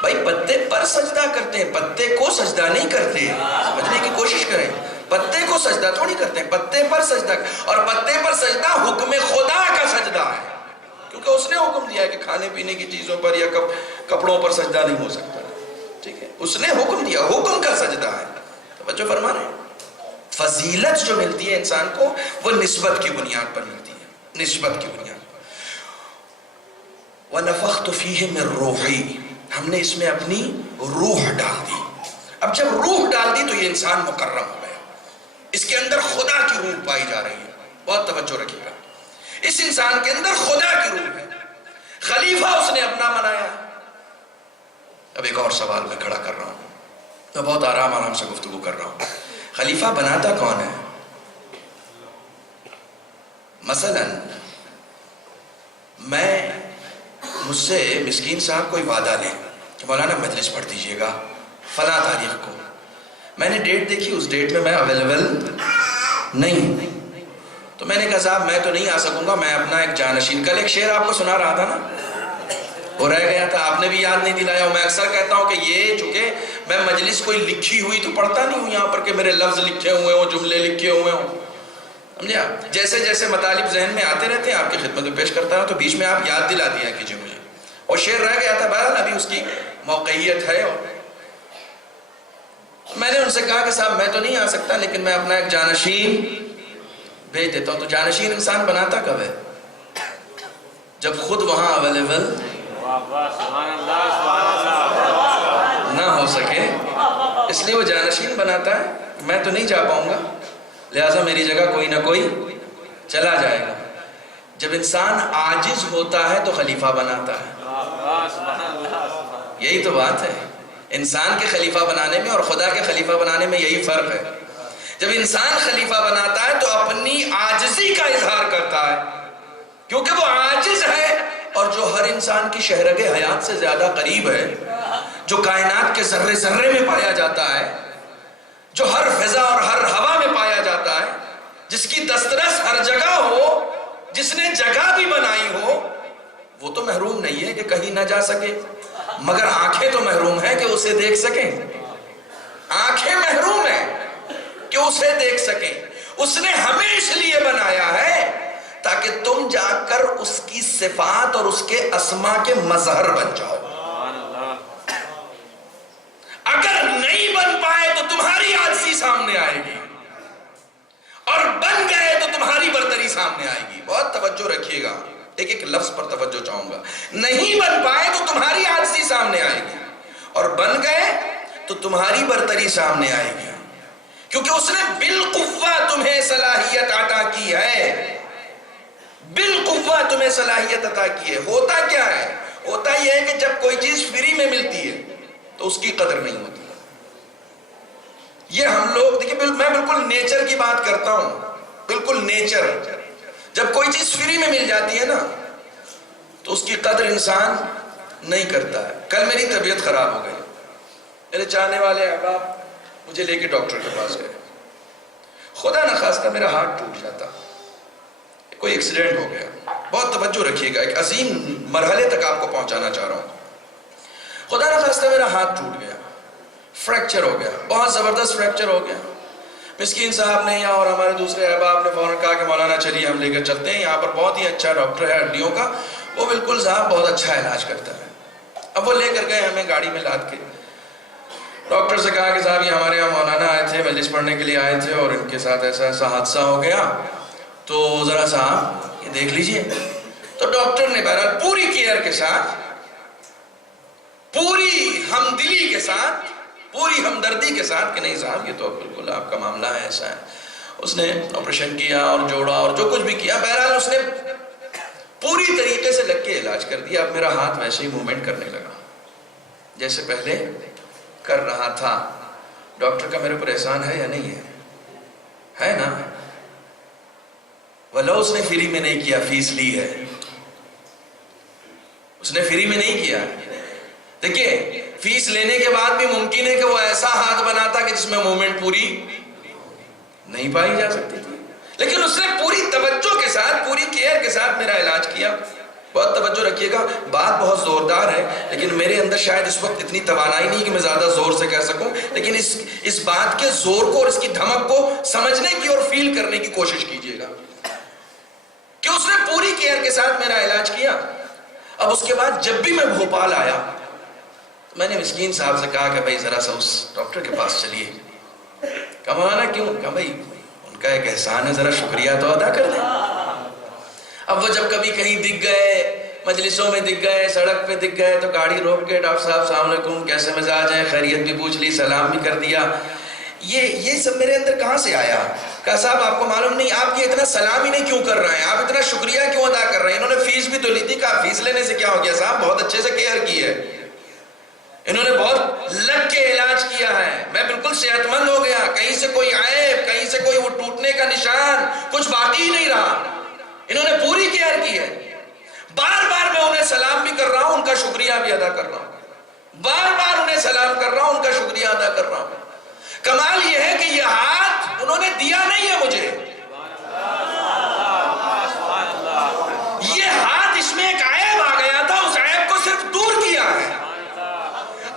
بھائی، پتے پر سجدہ کرتے ہیں، پتے کو سجدہ نہیں کرتے، سمجھنے کی کوشش کریں۔ پتے کو سجدہ تھوڑی کرتے ہیں، پتے پر سجدہ، اور پتے پر سجدہ حکم خدا کا سجدہ ہے، کیونکہ اس نے حکم دیا ہے کہ کھانے پینے کی چیزوں پر یا کپڑوں پر سجدہ نہیں ہو سکتا، ٹھیک ہے، اس نے حکم دیا، حکم کا سجدہ ہے۔ توجہ فرما رہے ہیں، فضیلت جو ملتی ہے انسان کو وہ نسبت کی بنیاد پر ملتی ہے، نسبت کی بنیاد۔ وَنَفَخْتُ فِيهِ مِن رُوحِي، ہم نے اس میں اپنی روح ڈال دی۔ اب جب روح ڈال دی تو یہ انسان مکرم ہو گیا، اس کے اندر خدا کی روح پائی جا رہی ہے۔ بہت توجہ رکھیے گا، اس انسان کے اندر خدا کی روح ہے، خلیفہ اس نے اپنا بنایا۔ اب ایک اور سوال میں کھڑا کر رہا ہوں، میں بہت آرام سے گفتگو کر رہا ہوں۔ خلیفہ بناتا کون ہے؟ مجھ سے مسکین صاحب کوئی وعدہ لیں کہ مولانا مجلس پڑھ دیجیے گا فلاں تاریخ کو. میں نے ڈیٹ دیکھی، اس ڈیٹ میں اویلیبل نہیں. تو میں نے کہا صاحب میں تو نہیں آ سکوں گا، میں اپنا ایک جانشین، کل ایک شعر آپ کو سنا رہا تھا نا، وہ رہ گیا تھا، آپ نے بھی یاد نہیں دلایا. میں اکثر کہتا ہوں کہ یہ چونکہ میں مجلس کوئی لکھی ہوئی تو پڑھتا نہیں ہوں یہاں پر کہ میرے لفظ لکھے ہوئے ہوں، جملے لکھے ہوئے ہوں، سمجھا؟ جیسے جیسے مطالب ذہن میں آتے رہتے ہیں آپ کی خدمت میں پیش کرتا ہوں، تو بیچ میں آپ یاد دلا دیا کیجیے مجھے. اور شعر رہ گیا تھا، بہرحال ابھی اس کی موقعیت ہے. اور میں نے ان سے کہا کہ صاحب میں تو نہیں آ سکتا، لیکن میں اپنا ایک جانشین بھیج دیتا ہوں. تو جانشین انسان بناتا کب ہے؟ جب خود وہاں اویلیبل نہ ہو سکے، اس لیے وہ جانشین بناتا ہے. میں تو نہیں جا پاؤں گا، لہٰذا میری جگہ کوئی نہ کوئی چلا جائے گا. جب انسان عاجز ہوتا ہے تو خلیفہ بناتا ہے. یہی تو بات ہے. انسان کے خلیفہ بنانے میں اور خدا کے خلیفہ بنانے میں یہی فرق ہے. جب انسان خلیفہ بناتا ہے تو اپنی عاجزی کا اظہار کرتا ہے، کیونکہ وہ عاجز ہے. اور جو ہر انسان کی شہرگ حیات سے زیادہ قریب ہے، جو کائنات کے ذرے ذرے میں پایا جاتا ہے، جو ہر فضا اور ہر ہوا میں پایا جاتا ہے، جس کی دسترس ہر جگہ ہو، جس نے جگہ بھی بنائی ہو، وہ تو محروم نہیں ہے کہ کہیں نہ جا سکے، مگر آنکھیں تو محروم ہیں کہ اسے دیکھ سکیں. آنکھیں محروم ہیں کہ اسے دیکھ سکیں. اس نے ہمیں اس لیے بنایا ہے تاکہ تم جا کر اس کی صفات اور اس کے اسما کے مظہر بن جاؤ. اگر نہیں بن پائے تو تمہاری عاجزی سامنے آئے گی، اور بن گئے تو تمہاری برتری سامنے آئے گی. بہت توجہ رکھیے گا، ایک ایک لفظ پر توجہ چاہوں گا. نہیں بن پائے تو تمہاری عاجزی سامنے آئے گی، اور بن گئے تو تمہاری برتری سامنے آئے گی. کیونکہ اس نے بالقوہ تمہیں صلاحیت عطا کی ہے، بالقوہ تمہیں صلاحیت عطا کی ہے. ہوتا کیا ہے؟ ہوتا یہ ہے کہ جب کوئی چیز فری میں ملتی ہے تو اس کی قدر نہیں ہوتی. یہ ہم لوگ دیکھیں، میں بالکل نیچر کی بات کرتا ہوں، بالکل نیچر. جب کوئی چیز فری میں مل جاتی ہے نا تو اس کی قدر انسان نہیں کرتا ہے. کل میری طبیعت خراب ہو گئی، میرے چاہنے والے احباب مجھے لے کے ڈاکٹر کے پاس گئے. خدا نخواستہ میرا ہارٹ ٹوٹ جاتا، کوئی ایکسیڈنٹ ہو گیا. بہت توجہ رکھیے گا، ایک عظیم مرحلے تک آپ کو پہنچانا چاہ رہا ہوں. خدا نخواستہ میرا ہاتھ ٹوٹ گیا، فریکچر ہو گیا، بہت زبردست فریکچر ہو گیا. مسکین صاحب نے اور ہمارے دوسرے احباب نے فوراً کہا کہ مولانا چلیے ہم لے کر چلتے ہیں، یہاں پر بہت ہی اچھا ڈاکٹر ہے ہڈیوں کا، وہ بالکل صاحب بہت اچھا علاج کرتا ہے. اب وہ لے کر گئے ہمیں گاڑی میں لاد کے. ڈاکٹر سے کہا کہ صاحب یہ ہمارے یہاں مولانا آئے تھے، مجلس پڑھنے کے لیے آئے تھے، اور ان کے ساتھ ایسا ایسا حادثہ ہو گیا، تو ذرا صاحب یہ دیکھ لیجئے. تو ڈاکٹر نے بہرحال پوری کیئر کے ساتھ، پوری ہمدلی کے ساتھ، پوری ہمدردی کے ساتھ کہ نہیں صاحب یہ تو بالکل آپ کا معاملہ ہے، ایسا ہے. اس نے آپریشن کیا اور جوڑا اور جو کچھ بھی کیا، بہرحال اس نے پوری طریقے سے لگ کے علاج کر دیا. اب میرا ہاتھ ویسے ہی موومنٹ کرنے لگا جیسے پہلے کر رہا تھا. ڈاکٹر کا میرے پر احسان ہے یا نہیں ہے؟ ہے نا؟ ولو اس نے فری میں نہیں کیا، فیس لی ہے. اس نے فری میں نہیں کیا. دیکھیں فیس لینے کے بعد بھی ممکن ہے کہ وہ ایسا ہاتھ بناتا کہ جس میں موومنٹ پوری نہیں پائی جا سکتی تھی، لیکن اس نے پوری توجہ کے ساتھ، پوری کیئر کے ساتھ میرا علاج کیا. بہت توجہ رکھیے گا، بات بہت زوردار ہے، لیکن میرے اندر شاید اس وقت اتنی توانائی نہیں کہ میں زیادہ زور سے کہہ سکوں، لیکن اس بات کے زور کو اور اس کی دھمک کو سمجھنے کی اور فیل کرنے کی کوشش کیجیے گا کہ اس نے پوری کیئر کے ساتھ میرا علاج کیا. اب اس کے بعد جب بھی میں بھوپال آیا تو میں نے مسکین صاحب سے کہا کہ بھائی ذرا سا اس ڈاکٹر کے پاس چلیے. کہا مولانا کیوں؟ کہا بھائی ان کا ایک احسان ہے، ذرا شکریہ تو ادا کر دیں. اب وہ جب کبھی کہیں دکھ گئے، مجلسوں میں دکھ گئے، سڑک پہ دکھ گئے، تو گاڑی روک کے ڈاکٹر صاحب السلام علیکم، کیسے مزاج ہے، خیریت بھی پوچھ لی، سلام بھی کر دیا. یہ سب میرے اندر کہاں سے آیا؟ کہا صاحب آپ کو معلوم نہیں آپ یہ اتنا سلام ہی نہیں کیوں کر رہے ہیں، آپ اتنا شکریہ کیوں ادا کر رہے ہیں؟ انہوں نے فیس بھی تو لی تھی. کہا فیس لینے سے کیا ہو گیا صاحب، بہت اچھے سے کیئر کی ہے، انہوں نے بہت لگ کے علاج کیا ہے، میں بالکل صحت مند ہو گیا، کہیں سے کوئی عیب، کہیں سے کوئی وہ ٹوٹنے کا نشان کچھ باقی نہیں رہا. انہوں نے پوری کیئر کی ہے. بار شکریہ بھی ادا کر رہا ہوں، بار بار انہیں سلام کر رہا ہوں، ان کا شکریہ ادا کر رہا ہوں۔ کمال یہ ہے کہ یہ ہاتھ انہوں نے دیا نہیں ہے مجھے، یہ ہاتھ اس میں ایک عیب آ گیا تھا، اس عیب کو صرف دور کیا ہے۔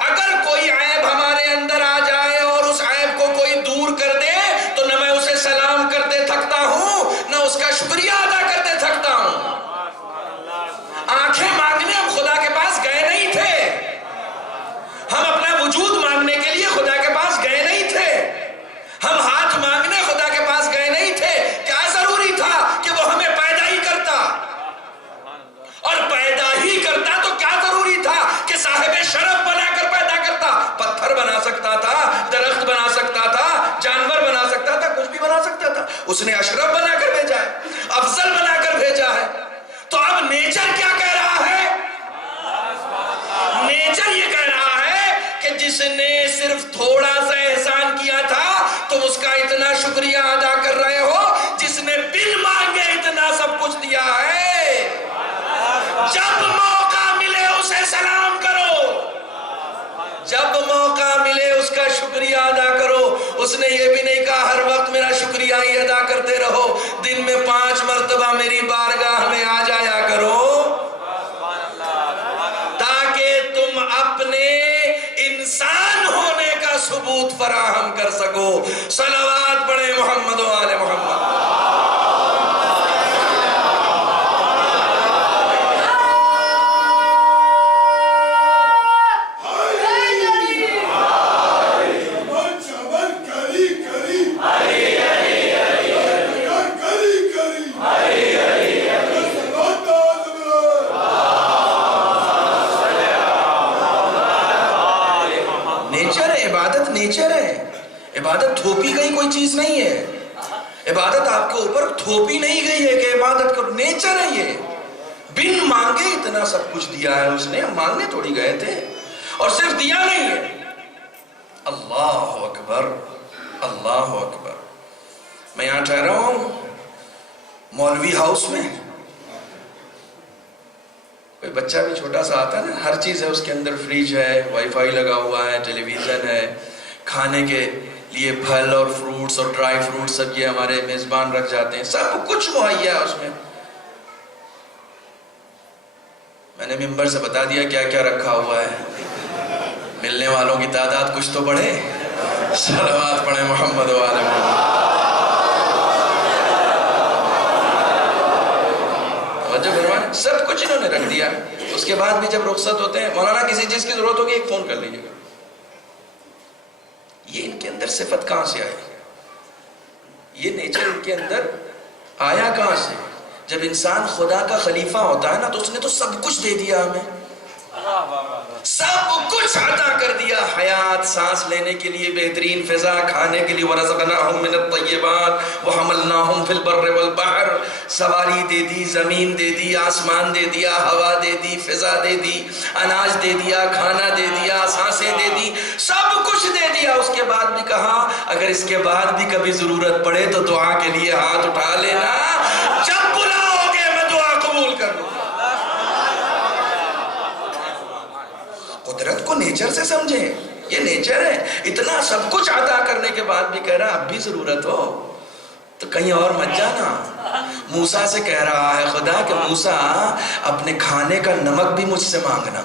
اگر کوئی عیب ہمارے اندر آ جائے اور اس عیب کو کوئی دور کر دے تو نہ میں اسے سلام کرتے تھکتا ہوں، نہ اس کا شکریہ ادا کرتے تھکتا ہوں۔ آنکھیں مانگنے ہم خدا کے پاس گئے نہیں تھے، ہم اپنا وجود مانگنے کے لیے خدا کے پاس گئے نہیں تھے، ہم ہاتھ مانگنے خدا کے پاس گئے نہیں تھے۔ کیا ضروری تھا کہ وہ ہمیں پیدا ہی کرتا؟ اور پیدا ہی کرتا تو کیا ضروری تھا کہ صاحب شرف بنا کر پیدا کرتا؟ پتھر بنا سکتا تھا، درخت بنا سکتا تھا، جانور بنا سکتا تھا، کچھ بھی بنا سکتا تھا۔ اس نے اشرف بنا کر بھیجا ہے، افضل بنا کر بھیجا ہے۔ تو اب نیچر کیا کہہ رہا ہے؟ نیچر یہ کہہ رہا ہے کہ جس نے صرف تھوڑا سا احسان کیا تھا تم اس کا اتنا شکریہ ادا کر رہے ہو، جس نے بن مانگے اتنا سب کچھ دیا ہے۔ جب موقع ملے اسے سلام کرو، جب موقع ملے اس کا شکریہ ادا کرو۔ اس نے یہ بھی نہیں کہا ہر وقت میرا شکریہ ہی ادا کرتے رہو، دن میں 5 مرتبہ میری بارگاہ میں آ جایا کرو تاکہ تم اپنے انسان ہونے کا ثبوت فراہم کر سکو۔ صلوات پڑھیں محمد و آل محمد۔ نیچر ہے، عبادت تھوپی گئی کوئی چیز نہیں ہے، عبادت آپ کے اوپر تھوپی نہیں گئی ہے کہ عبادت کرو، نیچر ہے یہ۔ بن مانگے اتنا سب کچھ دیا ہے اس نے، ہم مانگنے تھوڑی گئے تھے، اور صرف دیا نہیں ہے۔ اللہ اکبر، اللہ اکبر۔ میں یہاں ٹھہرا ہوں مولوی ہاؤس میں، کوئی بچہ بھی چھوٹا سا آتا ہے نا، ہر چیز ہے اس کے اندر، فریج ہے، وائی فائی لگا ہوا ہے، ٹیلی ویژن ہے، کھانے کے لیے پھل اور فروٹس اور ڈرائی فروٹس سب یہ ہمارے میزبان رکھ جاتے ہیں، سب کچھ مہیا ہے اس میں۔ میں نے ممبر سے بتا دیا کیا کیا رکھا ہوا ہے، ملنے والوں کی تعداد کچھ تو بڑھے۔ صلوات پڑھیں محمد و آل محمد۔ سب کچھ انہوں نے رکھ دیا۔ اس کے بعد بھی جب رخصت ہوتے ہیں، مولانا کسی چیز کی ضرورت ہوگی ایک فون کر لیجیے گا۔ یہ ان کے اندر صفت کہاں سے آئی؟ یہ نیچر ان کے اندر آیا کہاں سے؟ جب انسان خدا کا خلیفہ ہوتا ہے نا تو اس نے تو سب کچھ دے دیا ہمیں، سب کچھ عطا کر دیا، حیات، سانس لینے کے لیے بہترین فضا، کھانے کے لیے وَرَزَقْنَاهُم مِّنَ الطَّيِّبَاتِ وَحَمَلْنَاهُمْ فِي الْبَرِّ وَالْبَحْرِ، سواری دے دی، زمین دے دی، آسمان دے دیا، ہوا دے دی، فضا دے دی، اناج دے دیا، کھانا دے دیا، سانسیں دے دی، سب کچھ دے دیا۔ اس کے بعد بھی کہا اگر اس کے بعد بھی کبھی ضرورت پڑے تو دعا کے لیے ہاتھ اٹھا لینا، جب بلاؤ گے میں دعا قبول کر لوں۔ قدرت کو نیچر سے سمجھیں، یہ نیچر ہے۔ اتنا سب کچھ عطا کرنے کے بعد بھی کہہ رہا اب بھی ضرورت ہو تو کہیں اور مت جانا۔ موسیٰ سے کہہ رہا ہے خدا کہ موسیٰ اپنے کھانے کا نمک بھی مجھ سے مانگنا،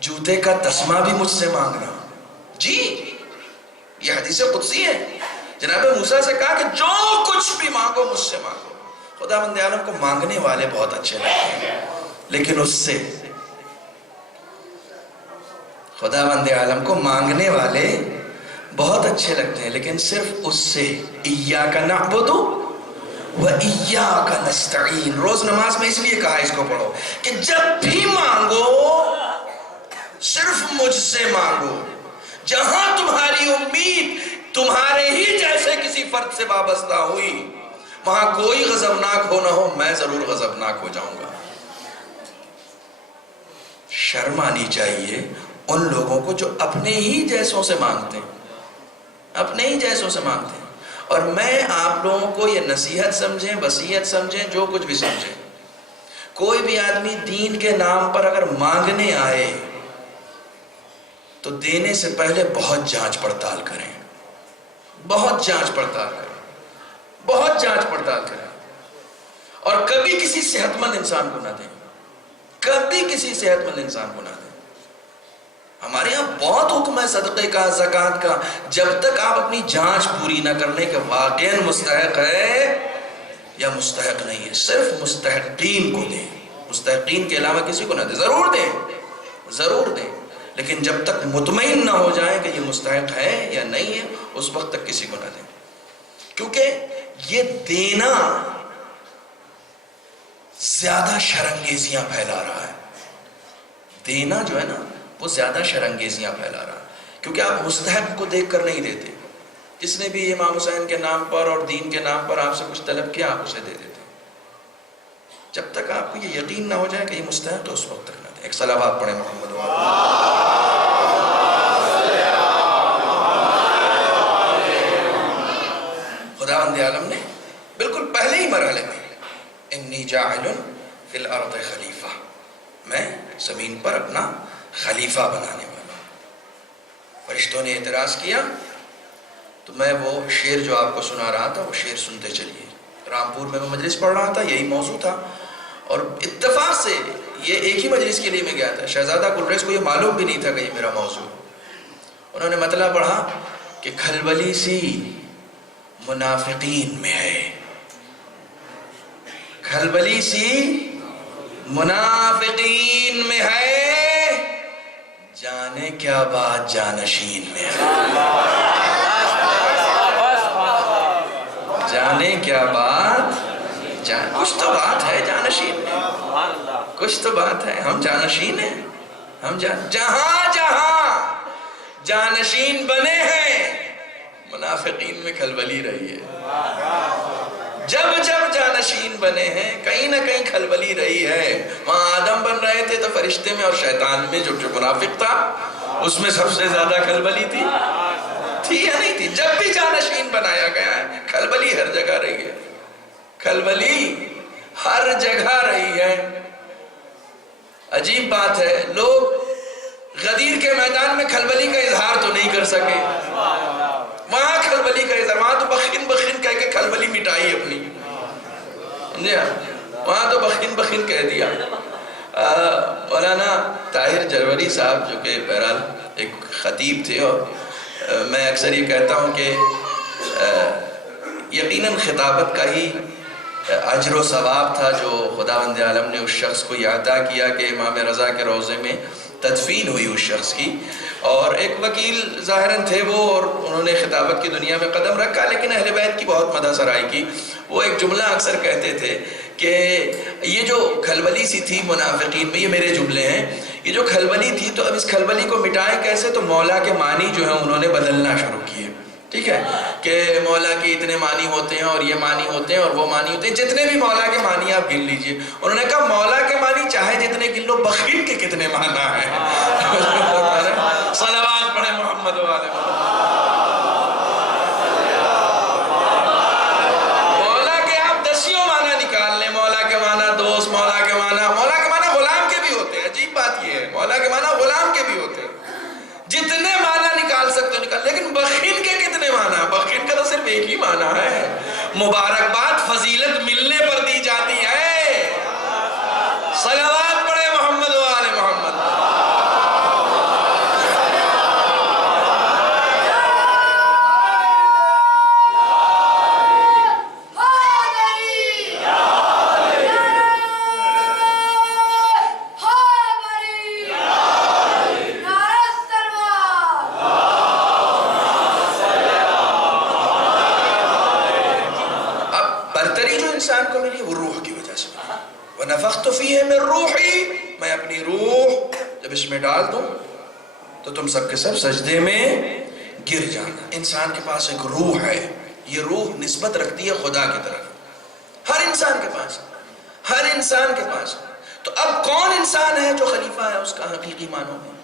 جوتے کا تسمہ بھی مجھ سے مانگنا۔ جی یہ حدیث قدسی ہے، جناب موسیٰ سے کہا کہ جو کچھ بھی مانگو مجھ سے مانگو۔ خدا بند عالم کو مانگنے والے بہت اچھے لگتے ہیں، لیکن اس سے خدا بند عالم کو مانگنے والے بہت اچھے لگتے ہیں، لیکن صرف اس سے ایاک نعبد و ایاک نستعین۔ روز نماز میں اس لیے کہا اس کو پڑھو کہ جب بھی مانگو صرف مجھ سے مانگو۔ جہاں تمہاری امید تمہارے ہی جیسے کسی فرد سے وابستہ ہوئی، وہاں کوئی غضبناک ہو نہ ہو میں ضرور غضبناک ہو جاؤں گا۔ شرم آنی چاہیے ان لوگوں کو جو اپنے ہی جیسوں سے مانگتے ہیں، اپنے ہی جیسوں سے مانگتے ہیں۔ اور میں آپ لوگوں کو یہ نصیحت سمجھیں، وصیت سمجھیں، جو کچھ بھی سمجھیں، کوئی بھی آدمی دین کے نام پر اگر مانگنے آئے تو دینے سے پہلے بہت جانچ پڑتال کریں، بہت جانچ پڑتال کریں، بہت جانچ پڑتال کریں، اور کبھی کسی صحت مند انسان کو نہ دیں، کبھی کسی صحت مند انسان کو نہ دیں۔ ہمارے یہاں بہت حکم ہے صدقے کا، زکوٰۃ کا، جب تک آپ اپنی جانچ پوری نہ کرنے کے واقعاً مستحق ہے یا مستحق نہیں ہے، صرف مستحقین کو دیں، مستحقین کے علاوہ کسی کو نہ دیں۔ ضرور دیں، ضرور دیں، لیکن جب تک مطمئن نہ ہو جائیں کہ یہ مستحق ہے یا نہیں ہے، اس وقت تک کسی کو نہ دیں، کیونکہ یہ دینا زیادہ شرانگیزیاں پھیلا رہا ہے۔ دینا جو ہے نا وہ زیادہ شرانگیزیاں پھیلا رہا ہے، کیونکہ آپ مستحق کو دیکھ کر نہیں دیتے۔ جس نے بھی امام حسین کے نام پر اور دین کے نام پر آپ سے کچھ طلب کیا، آپ اسے دے دیتے۔ جب تک آپ کو یہ یقین نہ ہو جائے کہ یہ مستحق ہے، اس وقت تک نہ دیں۔ ایک صلوات پڑھیں محمد خداوند عالم نے بالکل پہلے ہی مرحلے میں انی جاعل فی الارض خلیفہ، میں زمین پر اپنا خلیفہ بنانے والا ہوں۔ فرشتوں نے اعتراض کیا تو میں وہ شعر جو آپ کو سنا رہا تھا وہ شعر سنتے چلیے۔ رامپور میں مجلس پڑھ رہا تھا، یہی موضوع تھا، اور اتفاق سے یہ ایک ہی مجلس کے لیے میں گیا تھا۔ شہزادہ گلریز کو یہ معلوم بھی نہیں تھا کہ یہ میرا موضوع۔ انہوں نے مطلع پڑھا کہ کھلبلی سی منافقین میں ہے، کھلبلی سی منافقین میں ہے، جانے کیا بات جانشین میں ہے، جانے کیا بات کچھ تو بات ہے جانشین میں، کچھ تو بات ہے، ہم جانشین ہیں، ہم جہاں جہاں جانشین بنے ہیں منافقین میں کھلبلی رہی ہے۔ جب جب جانشین بنے ہیں کہیں نہ کہیں کھلبلی رہی ہے۔ وہاں آدم بن رہے تھے تو فرشتے میں اور شیطان میں جو منافق تھا اس میں سب سے زیادہ کھلبلی تھی یا نہیں تھی؟ جب بھی جانشین بنایا گیا ہے کھلبلی ہر جگہ رہی ہے، کھلبلی ہر جگہ رہی ہے۔ عجیب بات ہے، لوگ غدیر کے میدان میں کھلبلی کا اظہار تو نہیں کر سکے، وہاں کھلبلی کا اظہار، وہاں تو بخن بخن کہہ کے کھلبلی مٹائی اپنی، وہاں تو بخن بخن کہہ دیا۔ مولانا طاہر جروری صاحب جو کہ بہرحال ایک خطیب تھے، اور میں اکثر یہ کہتا ہوں کہ یقیناً خطابت کا ہی اجر و ثواب تھا جو خداوند عالم نے اس شخص کو یہ عطا کیا کہ امام رضا کے روضے میں تدفین ہوئی اس شخص کی، اور ایک وکیل ظاہراً تھے وہ، اور انہوں نے خطابت کی دنیا میں قدم رکھا، لیکن اہل بیت کی بہت مدح سرائی کی۔ وہ ایک جملہ اکثر کہتے تھے کہ یہ جو کھلبلی سی تھی منافقین میں، یہ میرے جملے ہیں، یہ جو کھلبلی تھی تو اب اس کھلبلی کو مٹائیں کیسے؟ تو مولا کے معنی جو ہیں انہوں نے بدلنا شروع کیے، ٹھیک ہے، کہ مولا کے اتنے معنی ہوتے ہیں اور یہ معنی ہوتے ہیں اور وہ معنی ہوتے ہیں، جتنے بھی مولا کے معنی آپ گن لیجئے۔ انہوں نے کہا مولا کے معنی چاہے جتنے گن لو، بخیل کے کتنے معنی ہیں؟ صلوات پڑھیں محمد و آل محمد۔ مولا کے آپ دسیوں معنی نکال لیں، مولا کے معنی دوست، مولا کے معنی غلام کے بھی ہوتے ہیں۔ عجیب بات یہ ہے، مولا کے معنی غلام کے بھی ہوتے ہیں، جتنے معنی نکال سکتے ہو نکال، لیکن بخیل کے کتنے معنی؟ بخیل کا تو صرف ایک ہی معنی ہے، مبارکباد فضیلت ملنے پر دی جاتی ہے۔ صلوات پڑھے محمد و آل محمد۔ انسان کو ملی وہ روح کی وجہ سے، وَنَفَخْتُ فِيهِ مِن رُوحِي، میں اپنی روح جب اس میں ڈال دوں تو تم سب کے سب سجدے میں گر جانا۔ انسان کے پاس ایک روح ہے، یہ روح نسبت رکھتی ہے خدا کی طرف، ہر انسان کے پاس، ہر انسان کے پاس۔ تو اب کون انسان ہے جو خلیفہ ہے اس کا حقیقی معنوں میں؟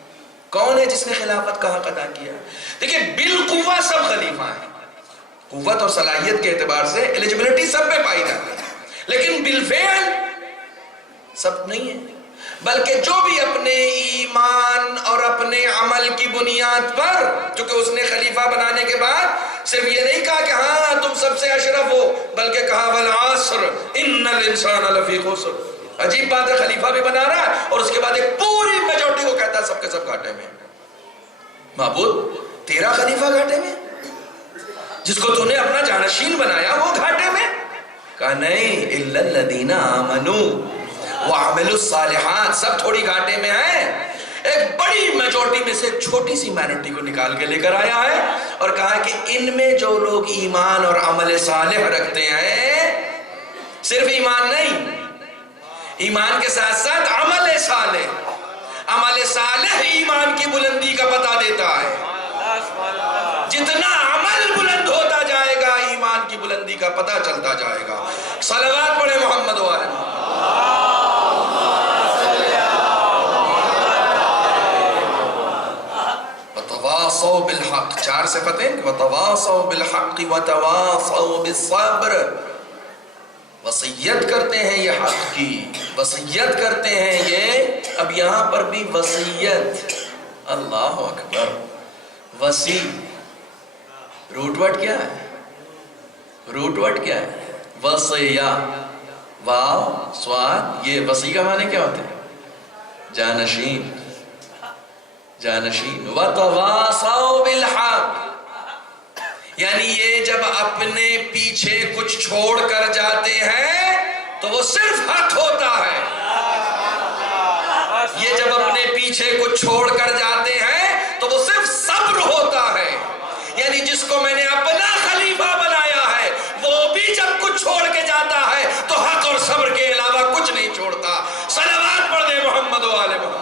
کون ہے جس نے خلافت کا حق ادا کیا؟ دیکھیں بالقوہ سب خلیفہ ہیں، قوت اور صلاحیت کے اعتبار سے ایلیجبلٹی سب پہ پائی جاتی ہے، لیکن بالفعل سب نہیں ہے، بلکہ جو بھی اپنے ایمان اور اپنے عمل کی بنیاد پر، چونکہ اس نے خلیفہ بنانے کے بعد صرف یہ نہیں کہا کہ ہاں تم سب سے اشرف ہو، بلکہ کہا والعصر ان الانسان لفی خسر۔ عجیب بات ہے، خلیفہ بھی بنا رہا ہے اور اس کے بعد ایک پوری میجورٹی کو کہتا ہے سب کے سب گھاٹے میں۔ معبود تیرا خلیفہ گھاٹے میں، جس کو تو نے اپنا جانشین بنایا وہ گھاٹے میں؟ کہا نہیں، الا الذین آمنوا وعملوا الصالحات، سب تھوڑی گھاٹے میں ہیں۔ ایک بڑی میجورٹی میں سے ایک چھوٹی سی مائنورٹی کو نکال کے لے کر آیا ہے اور کہا کہ ان میں جو لوگ ایمان اور عمل صالح رکھتے ہیں، صرف ایمان نہیں، ایمان کے ساتھ ساتھ عمل صالح، عمل صالح ایمان کی بلندی کا پتہ دیتا ہے۔ جتنا عمل بلند ہوتا جائے گا ایمان کی بلندی کا پتہ چلتا جائے گا۔ صلوات پڑھے محمد و آل محمد۔ وتواصوا بالحق، 4 صفتیں، وتواصوا بالحق وتواصوا بالصبر، وصیت کرتے ہیں یہ حق کی، وصیت کرتے ہیں یہ، اب یہاں پر بھی وصیت، اللہ اکبر، وصی روٹ ورڈ کیا ہے؟ روٹ ورڈ کیا ہے؟ وصیہ، واو سواد، یہ وصی کا معنی کیا ہوتا ہے؟ جانشین، جانشین۔ وتواصوا بالحق، یعنی یہ جب اپنے پیچھے کچھ چھوڑ کر جاتے ہیں تو وہ صرف حق ہوتا ہے، یہ جب اپنے پیچھے کچھ چھوڑ کر جاتے ہیں تو وہ صرف صبر ہوتا ہے، یعنی جس کو میں نے اپنا خلیفہ بنایا ہے وہ بھی جب کچھ چھوڑ کے جاتا ہے تو حق اور صبر کے علاوہ کچھ نہیں چھوڑتا۔ صلوات پڑھ دے محمد و آل محمد۔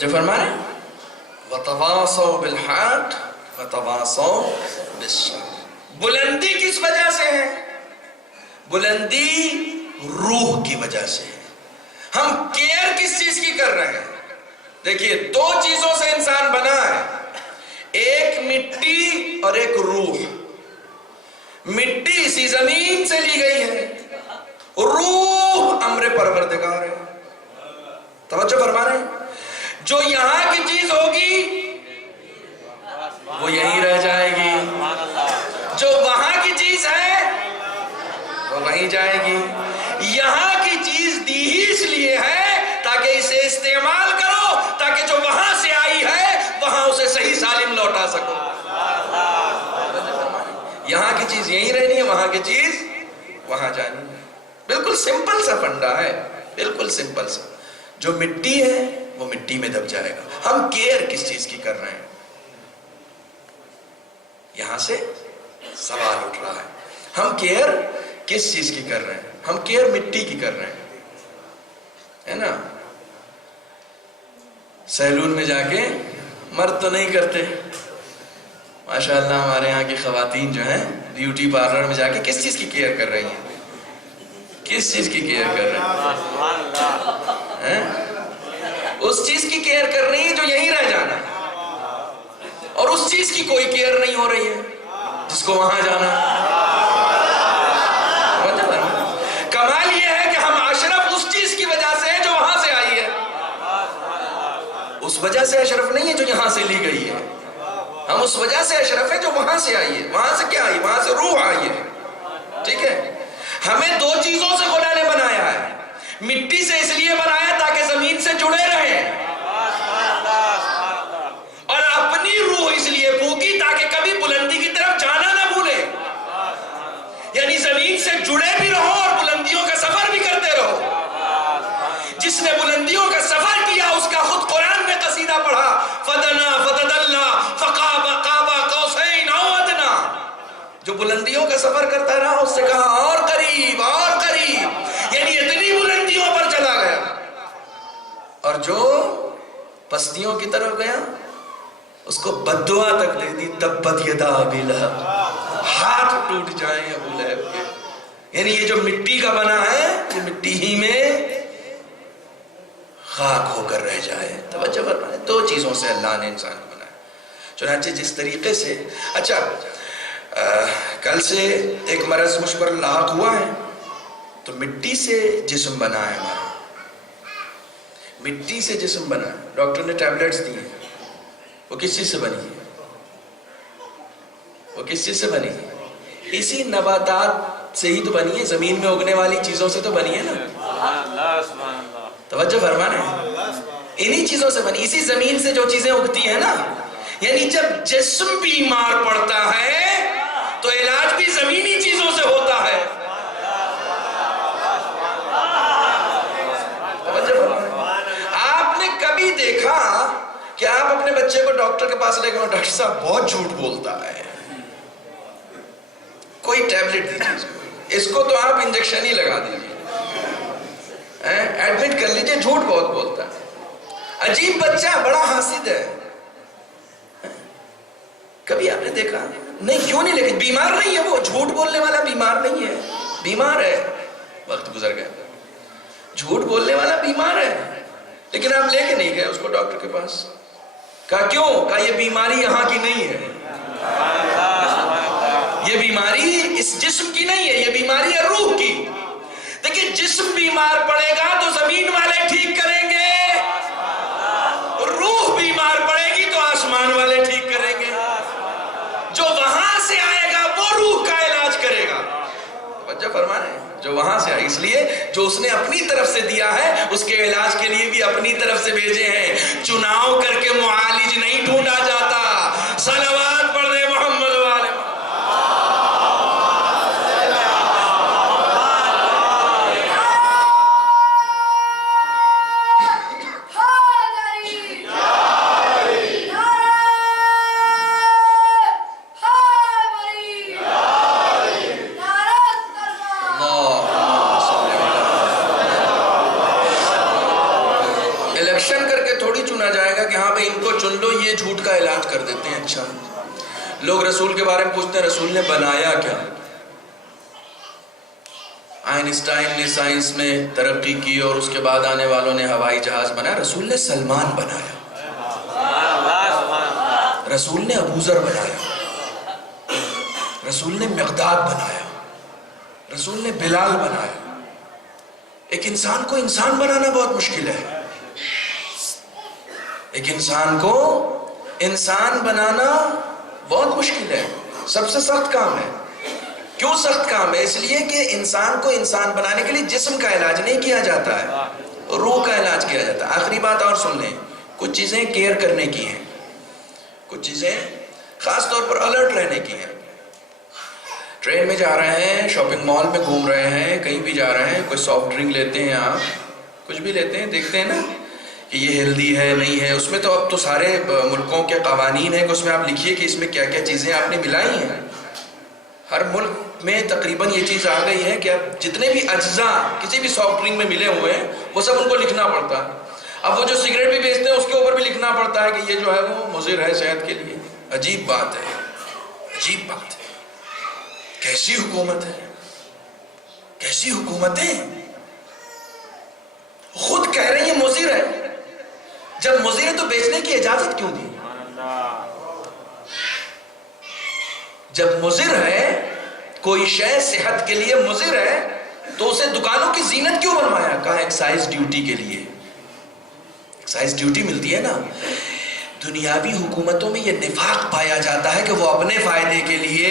جو فرمائے وتواصوا بالحق وتواصوا بالصبر۔ بلندی کس وجہ سے ہے؟ بلندی روح کی وجہ سے ہے۔ ہم کیئر کس چیز کی کر رہے ہیں؟ دیکھیے 2 چیزوں سے انسان بنا ہے، ایک مٹی اور ایک روح۔ مٹی اسی زمین سے لی گئی ہے، روح امر پروردگار ہے۔ توجہ فرما رہے ہیں؟ جو یہاں کی چیز ہوگی وہ یہیں رہ جائے گی، جو وہاں کی چیز ہے وہ وہیں جائے گی۔ یہاں کی چیز دی ہی اس لیے ہے تاکہ اسے استعمال کرو، تاکہ جو وہاں سے آئی ہے وہاں اسے صحیح سالم لوٹا سکو۔ یہاں کی چیز یہیں رہنی ہے، وہاں کی چیز وہاں جانی ہے۔ بالکل سمپل سا فنڈا ہے، بالکل سمپل سا۔ جو مٹی ہے وہ مٹی میں دب جائے گا۔ ہم کیئر کس چیز کی کر رہے ہیں؟ یہاں سے سوال اٹھ رہا ہے، ہم کیئر کس چیز کی کر رہے ہیں؟ ہم کیئر مٹی کی کر رہے ہیں، ہے نا؟ سیلون میں جا کے مرد تو نہیں کرتے، ماشاءاللہ ہمارے یہاں کی خواتین جو ہیں بیوٹی پارلر میں جا کے کس چیز کی کیئر کر رہی ہیں؟ کس چیز کی کیئر کر رہے ہیں؟ اس چیز کی کیئر کر رہی ہے جو یہیں رہ جانا ہے، اور اس چیز کی کوئی کیئر نہیں ہو رہی ہے جس کو وہاں جانا ہے۔ کمال یہ ہے کہ ہم اشرف اس چیز کی وجہ سے ہیں جو وہاں سے آئی ہے، اس وجہ سے اشرف نہیں ہے جو یہاں سے لی گئی ہے۔ ہم اس وجہ سے اشرف ہے جو وہاں سے آئی ہے۔ وہاں سے کیا آئی؟ وہاں سے روح آئی ہے، ٹھیک ہے؟ ہمیں 2 چیزوں سے خدا نے بنایا ہے، مٹی سے اس لیے بنایا تاکہ زمین سے جڑے رہیں، اور اپنی روح اس لیے پھونکی تاکہ کبھی بلندی کی طرف جانا نہ بھولے، یعنی زمین سے جڑے بھی رہو اور بلندیوں کا سفر بھی کرتے رہو۔ جس نے بلندیوں کا سفر کیا اس کا خود قرآن میں قصیدہ پڑھا، فدنا فتدلّا فقاب قاب قوسین او ادنا۔ جو بلندیوں کا سفر کرتا رہا اس سے کہا اور قریب اور قریب، یعنی اتنی بلندیوں پر چلا گیا، اور جو پستیوں کی طرف گیا اس کو بددعا تک دے دی، تبت یدا ابی لہب، ہاتھ ٹوٹ جائیں ابو لہب کے. یعنی یہ جو مٹی کا بنا ہے یہ مٹی ہی میں خاک ہو کر رہ جائے. توجہ فرمائیں، دو چیزوں سے اللہ نے انسان کو بنایا. چنانچہ جس طریقے سے اچھا کل سے ایک مرض مجھ پر لاحق ہوا ہے، تو مٹی سے جسم بنا ہے ہمارا، مٹی سے جسم بنا ہے. ڈاکٹر نے ٹیبلٹس دی ہیں، وہ کس چیز سے بنی ہے؟ وہ کس چیز سے بنی ہے؟ اسی نباتات سے ہی تو بنی ہے، زمین میں اگنے والی چیزوں سے تو بنی ہے نا. توجہ فرمانے، انہی چیزوں سے بنی، اسی زمین سے جو چیزیں اگتی ہیں نا. یعنی جب جسم بیمار پڑتا ہے تو علاج بھی زمینی چیزوں سے ہوتا ہے. آپ نے کبھی دیکھا کہ آپ اپنے بچے کو ڈاکٹر کے پاس لے گئے، ڈاکٹر صاحب بہت جھوٹ بولتا ہے، کوئی ٹیبلٹ دیجیے اس کو، تو آپ انجیکشن ہی لگا دیجیے، ایڈمٹ کر لیجیے، جھوٹ بہت بولتا ہے. عجیب بچہ، بڑا حاسد ہے. کبھی آپ نے دیکھا؟ نہیں، کیوں نہیں؟ لیکن بیمار نہیں ہے وہ، جھوٹ بولنے والا بیمار نہیں ہے. بیمار ہے، وقت گزر گیا، جھوٹ بولنے والا بیمار ہے، لیکن آپ لے کے نہیں گئے اس کو ڈاکٹر کے پاس. کہا کیوں؟ کہا یہ بیماری یہاں کی نہیں ہے، یہ بیماری اس جسم کی نہیں ہے، یہ بیماری ہے روح کی. دیکھیں، جسم بیمار پڑے گا تو زمین والے ٹھیک کریں گے، روح بیمار پڑے گی تو آسمان والے ٹھیک کریں گے. جو وہاں سے آئے گا وہ روح کا علاج کرے گا. توجہ فرمائیں، جو وہاں سے آئے، اس لیے جو اس نے اپنی طرف سے دیا ہے اس کے علاج کے لیے بھی اپنی طرف سے بھیجے ہیں. چناؤ کر کے معالج نہیں ڈھونڈا جاتا. صلوات پڑھ دے محمد والے. الیکشن کر کے تھوڑی چنا جائے گا کہ ہاں بھئی ان کو چن لو، یہ جھوٹ کا علاج کر دیتے ہیں. اچھا، لوگ رسول کے بارے میں پوچھتے ہیں رسول نے بنایا کیا؟ آئنسٹائن نے سائنس میں ترقی کی اور اس کے بعد آنے والوں نے ہوائی جہاز بنایا. رسول نے سلمان بنایا، رسول نے ابو ذر بنایا، رسول نے مقداد بنایا، رسول نے بلال بنایا. ایک انسان کو انسان بنانا بہت مشکل ہے. ایک انسان کو انسان بنانا بہت مشکل ہے، سب سے سخت کام ہے. کیوں سخت کام ہے؟ اس لیے کہ انسان کو انسان بنانے کے لیے جسم کا علاج نہیں کیا جاتا ہے، روح کا علاج کیا جاتا ہے. آخری بات اور سن لیں، کچھ چیزیں کیئر کرنے کی ہیں، کچھ چیزیں خاص طور پر الرٹ رہنے کی ہیں. ٹرین میں جا رہے ہیں، شاپنگ مال میں گھوم رہے ہیں، کہیں بھی جا رہے ہیں، کوئی سافٹ ڈرنک لیتے ہیں، آپ کچھ بھی لیتے ہیں، دیکھتے ہیں نا کہ یہ ہیلدی ہے نہیں ہے. اس میں تو اب تو سارے ملکوں کے قوانین ہیں کہ اس میں آپ لکھیے کہ اس میں کیا کیا چیزیں آپ نے ملائی ہیں. ہر ملک میں تقریباً یہ چیز آ گئی ہے کہ اب جتنے بھی اجزاء کسی بھی سافٹ ڈرنک میں ملے ہوئے ہیں وہ سب ان کو لکھنا پڑتا ہے. اب وہ جو سگریٹ بھی بیچتے ہیں اس کے اوپر بھی لکھنا پڑتا ہے کہ یہ جو ہے وہ مضر ہے صحت کے لیے. عجیب بات ہے، عجیب بات ہے. کیسی حکومت ہے، کیسی حکومتیں خود کہہ رہی ہیں مضر ہے. جب مضر ہے تو بیچنے کی اجازت کیوں دی؟ جب مضر ہے، کوئی شے صحت کے لیے مضر ہے تو اسے دکانوں کی زینت کیوں بنوایا؟ کہا ایکسائز ڈیوٹی کے لیے. ایکسائز ڈیوٹی ملتی ہے نا. دنیاوی حکومتوں میں یہ نفاق پایا جاتا ہے کہ وہ اپنے فائدے کے لیے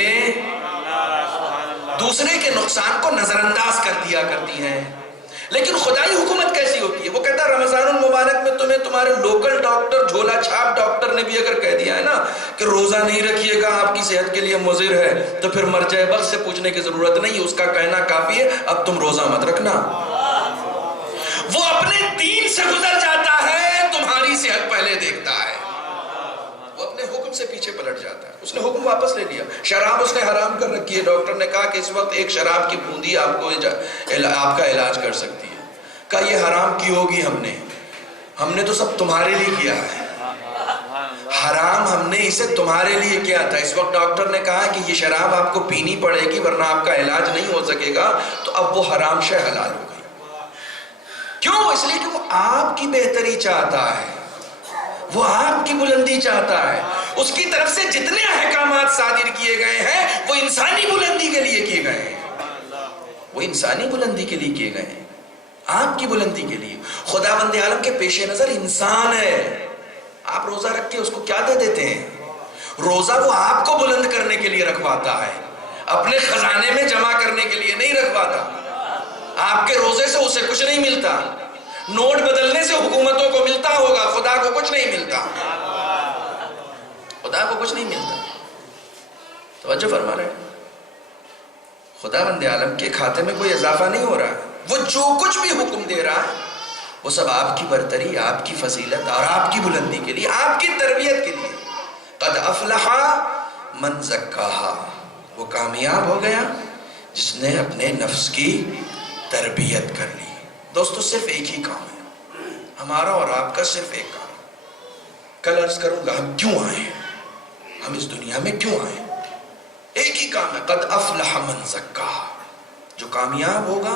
دوسرے کے نقصان کو نظر انداز کر دیا کرتی ہیں. لیکن خدائی حکومت کیسی ہوتی ہے؟ وہ کہتا ہے رمضان المبارک میں تمہیں تمہارے لوکل ڈاکٹر، جھولا چھاپ ڈاکٹر نے بھی اگر کہہ دیا ہے نا کہ روزہ نہیں رکھیے گا آپ کی صحت کے لیے مضر ہے، تو پھر مرجع وقت سے پوچھنے کی ضرورت نہیں، اس کا کہنا کافی ہے اب تم روزہ مت رکھنا. وہ اپنے دین سے گزر جاتا ہے، تمہاری صحت پہلے دیکھتا ہے. وہ اپنے حکم سے پیچھے پلٹ جاتا ہے. اس نے حکم واپس لے لیا. شراب اس نے حرام کر رکھی ہے. ڈاکٹر نے کہا کہ اس وقت ایک شراب کی بوندی آپ کا علاج کر سکتی ہے. کہا یہ حرام کی ہوگی ہم نے تو سب تمہارے لیے کیا ہے. حرام ہم نے اسے تمہارے لیے کیا تھا. اس وقت ڈاکٹر نے کہا کہ یہ شراب آپ کو پینی پڑے گی ورنہ آپ کا علاج نہیں ہو سکے گا, تو اب وہ حرام شے حلال ہو گئی. کیوں؟ اس لیے کہ وہ آپ کی بہتری چاہتا ہے, وہ آپ کی بلندی چاہتا ہے. اس کی طرف سے جتنے احکامات صادر کیے گئے ہیں وہ انسانی بلندی کے لیے کیے گئے ہیں, وہ انسانی بلندی کے لیے کیے گئے ہیں, آپ کی بلندی کے لیے. خداوند عالم کے پیش نظر انسان ہے. آپ روزہ رکھ کے اس کو کیا دے دیتے ہیں؟ روزہ وہ آپ کو بلند کرنے کے لیے رکھواتا ہے, اپنے خزانے میں جمع کرنے کے لیے نہیں رکھواتا. آپ کے روزے سے اسے کچھ نہیں ملتا, نوٹ بدلنے سے حکومتوں کو ملتا ہوگا, خدا کو کچھ نہیں ملتا, خدا کو کچھ نہیں ملتا. توجہ فرما رہے ہیں, خداوند عالم کے کھاتے میں کوئی اضافہ نہیں ہو رہا ہے. وہ جو کچھ بھی حکم دے رہا ہے وہ سب آپ کی برتری, آپ کی فضیلت اور آپ کی بلندی کے لیے, آپ کی تربیت کے لیے. قد افلح من زکاہا, وہ کامیاب ہو گیا جس نے اپنے نفس کی تربیت کر لی. دوستو صرف ایک ہی کام ہے ہمارا اور آپ کا, صرف ایک کام. کل عرض کروں گا ہم کیوں آئے, ہم اس دنیا میں کیوں آئے. ایک ہی کام ہے, قد افلح من زکاہا. جو کامیاب ہوگا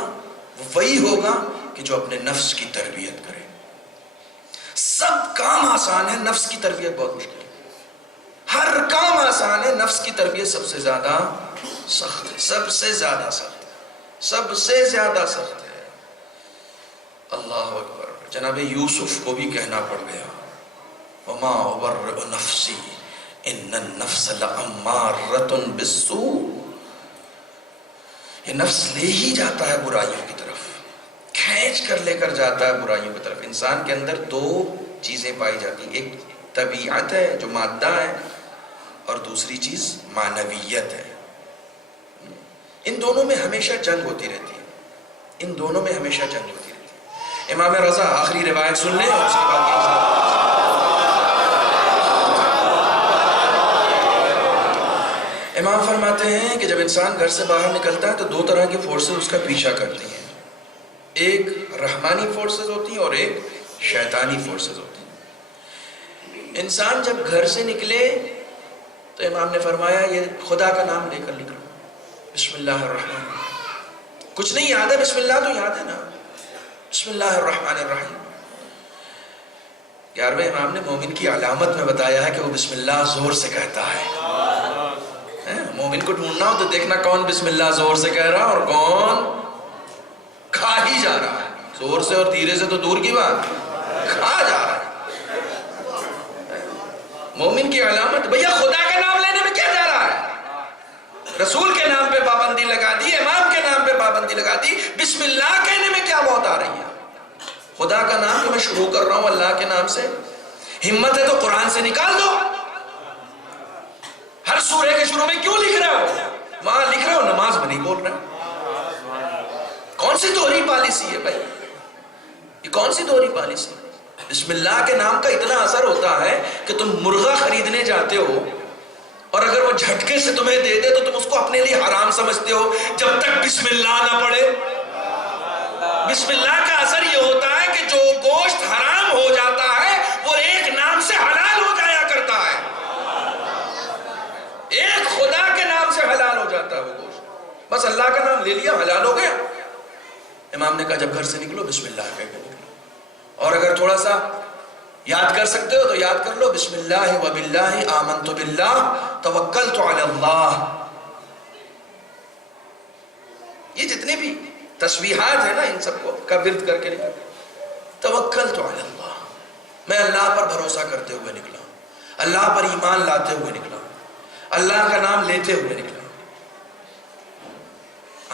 وہ وہی ہوگا کہ جو اپنے نفس کی تربیت کرے. سب کام آسان ہے, نفس کی تربیت بہت مشکل ہے. ہر کام آسان ہے, نفس کی تربیت سب سے زیادہ سخت ہے, سب سے زیادہ سخت ہے, سب سے زیادہ سخت ہے. اللہ اکبر. جناب یوسف کو بھی کہنا پڑ گیا, وما ابرئ نفسی ان النفس لامارۃ بالسوء. یہ نفس لے ہی جاتا ہے برائیوں کی طرف, کھینچ کر لے کر جاتا ہے برائیوں کی طرف. انسان کے اندر دو چیزیں پائی جاتی ہیں, ایک طبیعت ہے جو مادہ ہے, اور دوسری چیز معنویت ہے. ان دونوں میں ہمیشہ جنگ ہوتی رہتی ہے, ان دونوں میں ہمیشہ جنگ ہوتی رہتی ہے. امام رضا آخری روایت سن لیں اور اس کے بعد امام فرماتے ہیں کہ جب انسان گھر سے باہر نکلتا ہے تو دو طرح کی فورسز اس کا پیچھا کرتی ہیں. ایک رحمانی فورسز ہوتی ہیں اور ایک شیطانی فورسز ہوتی ہیں. انسان جب گھر سے نکلے تو امام نے فرمایا یہ خدا کا نام لے کر نکلو, بسم اللہ الرحمن الرحیم. کچھ نہیں یاد ہے, بسم اللہ تو یاد ہے نا, بسم اللہ الرحمن الرحیم. 11ویں امام نے مومن کی علامت میں بتایا ہے کہ وہ بسم اللہ زور سے کہتا ہے. مومن کو ڈھونڈنا ہو تو دیکھنا کون بسم اللہ زور سے کہہ رہا اور کون کھا ہی جا رہا ہے. زور سے اور دھیرے سے تو دور کی بات, کھا جا رہا ہے. مومن کی علامت. بھیا خدا کا نام لینے میں کیا جا رہا ہے, رسول کے نام پہ پابندی لگا دی, امام کے نام پہ پابندی لگا دی, بسم اللہ کہنے میں کیا بہت آ رہی ہے. خدا کا نام تو میں شروع کر رہا ہوں اللہ کے نام سے, ہمت ہے تو قرآن سے نکال دو. ہر سورے کے شروع میں کیوں لکھ رہے ہو, وہاں لکھ رہے ہو نماز میں نہیں بول رہے. کون سی دوہری پالیسی ہے بھائی, یہ کون سی دوہری پالیسی. بسم اللہ کے نام کا اتنا اثر ہوتا ہے کہ تم مرغا خریدنے جاتے ہو اور اگر وہ جھٹکے سے تمہیں دے دے تو تم اس کو اپنے لیے حرام سمجھتے ہو جب تک بسم اللہ نہ پڑھے. بسم اللہ کا اثر یہ ہوتا ہے کہ جو گوشت حرام ہو جاتا ہے وہ ایک نام سے حلال ہو جایا کرتا ہے, ایک خدا کے نام سے حلال ہو جاتا ہے وہ گوشت. بس اللہ کا نام لے لیا, حلال ہو گیا. امام نے کہا جب گھر سے نکلو بسم اللہ کہہ کے نکلو, اور اگر تھوڑا سا یاد کر سکتے ہو تو یاد کر لو, بسم اللہ و باللہ آمنت باللہ توکلت علی اللہ. یہ جتنے بھی تسبیحات ہیں نا ان سب کو کا ورد کر کے نکلو. توکلت علی اللہ, میں اللہ پر بھروسہ کرتے ہوئے نکلا, اللہ پر ایمان لاتے ہوئے نکلا, اللہ کا نام لیتے ہوئے نکلا.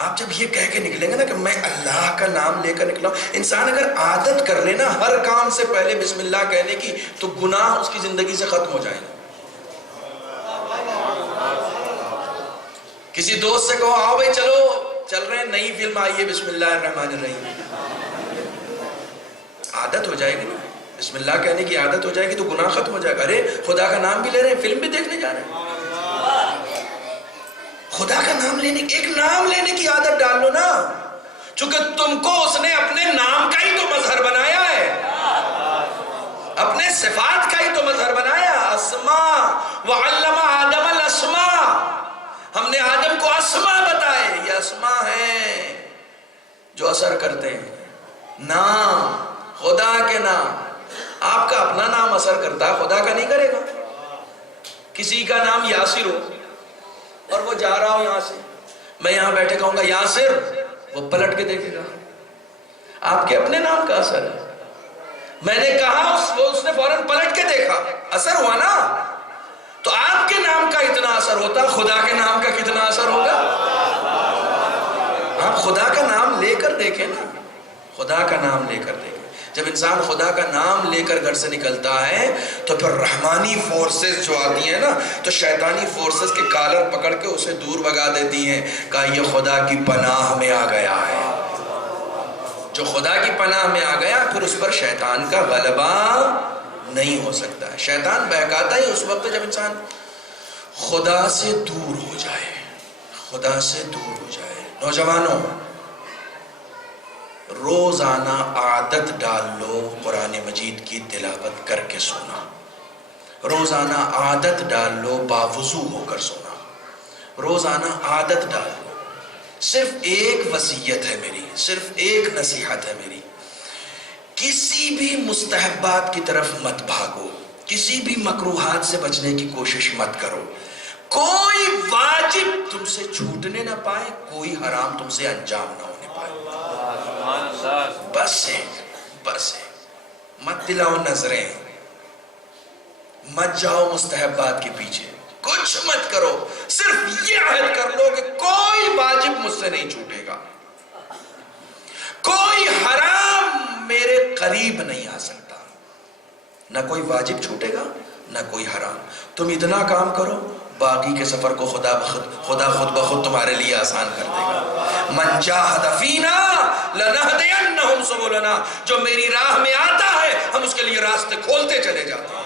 آپ جب یہ کہہ کے نکلیں گے نا کہ میں اللہ کا نام لے کر نکلا, انسان اگر عادت کر لینا ہر کام سے پہلے بسم اللہ کہنے کی تو گناہ اس کی زندگی سے ختم ہو جائیں گے. کسی دوست سے کہو آؤ بھائی چلو چل رہے ہیں نئی فلم آئی ہے بسم اللہ الرحمن الرحیم, عادت ہو جائے گی نا, بسم اللہ کہنے کی عادت ہو جائے گی تو گناہ ختم ہو جائے گا. ارے خدا کا نام بھی لے رہے ہیں, فلم بھی دیکھنے جا رہے ہیں, خدا کا نام لینے, ایک نام لینے کی عادت ڈال لو نا, چونکہ تم کو اس نے اپنے نام کا ہی تو مظہر بنایا ہے. اپنے صفات کا ہی تو مظہر بنایا، اسماء وعلم آدم الاسماء، ہم نے آدم کو اسماء بتائے، یہ اسماء ہیں جو اثر کرتے ہیں، نام، خدا کے نام۔ آپ کا اپنا نام اثر کرتا ہے، خدا کا نہیں کرے گا۔ کسی کا نام یاسر ہو اور وہ جا رہا ہو یہاں سے، میں یہاں بیٹھے کہوں گا یاسر، وہ پلٹ کے دیکھے گا، آپ کے اپنے نام کا اثر ہے۔ میں نے کہا اس نے فوراً پلٹ کے دیکھا، اثر ہوا نا۔ تو آپ کے نام کا اتنا اثر ہوتا، خدا کے نام کا کتنا اثر ہوگا؟ آپ خدا کا نام لے کر دیکھیں نا، خدا کا نام لے کر دیکھیں۔ جب انسان خدا کا نام لے کر گھر سے نکلتا ہے تو پھر رحمانی فورسز جو آتی ہیں نا، تو شیطانی فورسز کے کالر پکڑ کے اسے دور بھگا دیتی ہیں، کہا یہ خدا کی پناہ میں آ گیا ہے۔ جو خدا کی پناہ میں آ گیا پھر اس پر شیطان کا غلبہ نہیں ہو سکتا ہے۔ شیطان بہکاتا ہی اس وقت جب انسان خدا سے دور ہو جائے، خدا سے دور ہو جائے۔ نوجوانوں، روزانہ عادت ڈال لو قرآن مجید کی تلاوت کر کے سونا، روزانہ عادت ڈال لو باوضو ہو کر سونا، روزانہ عادت ڈال لو۔ صرف ایک وصیت ہے میری، صرف ایک نصیحت ہے میری، کسی بھی مستحبات کی طرف مت بھاگو، کسی بھی مکروہات سے بچنے کی کوشش مت کرو، کوئی واجب تم سے چھوٹنے نہ پائے، کوئی حرام تم سے انجام نہ ہونے پائے، بس بس مت دلاؤ نظریں، مت جاؤ مستحبات کے پیچھے، کچھ مت کرو، صرف یہ عہد کر لو کہ کوئی واجب مجھ سے نہیں چھوٹے گا، کوئی حرام میرے قریب نہیں آ سکتا، نہ کوئی واجب چھوٹے گا نہ کوئی حرام۔ تم اتنا کام کرو، باقی کے سفر کو خدا خود بخود تمہارے لیے آسان کر دے گا۔ من جاہد فینا لنہدینہم سبلنا، جو میری راہ میں آتا ہے ہم اس کے لیے راستے کھولتے چلے جاتے ہیں۔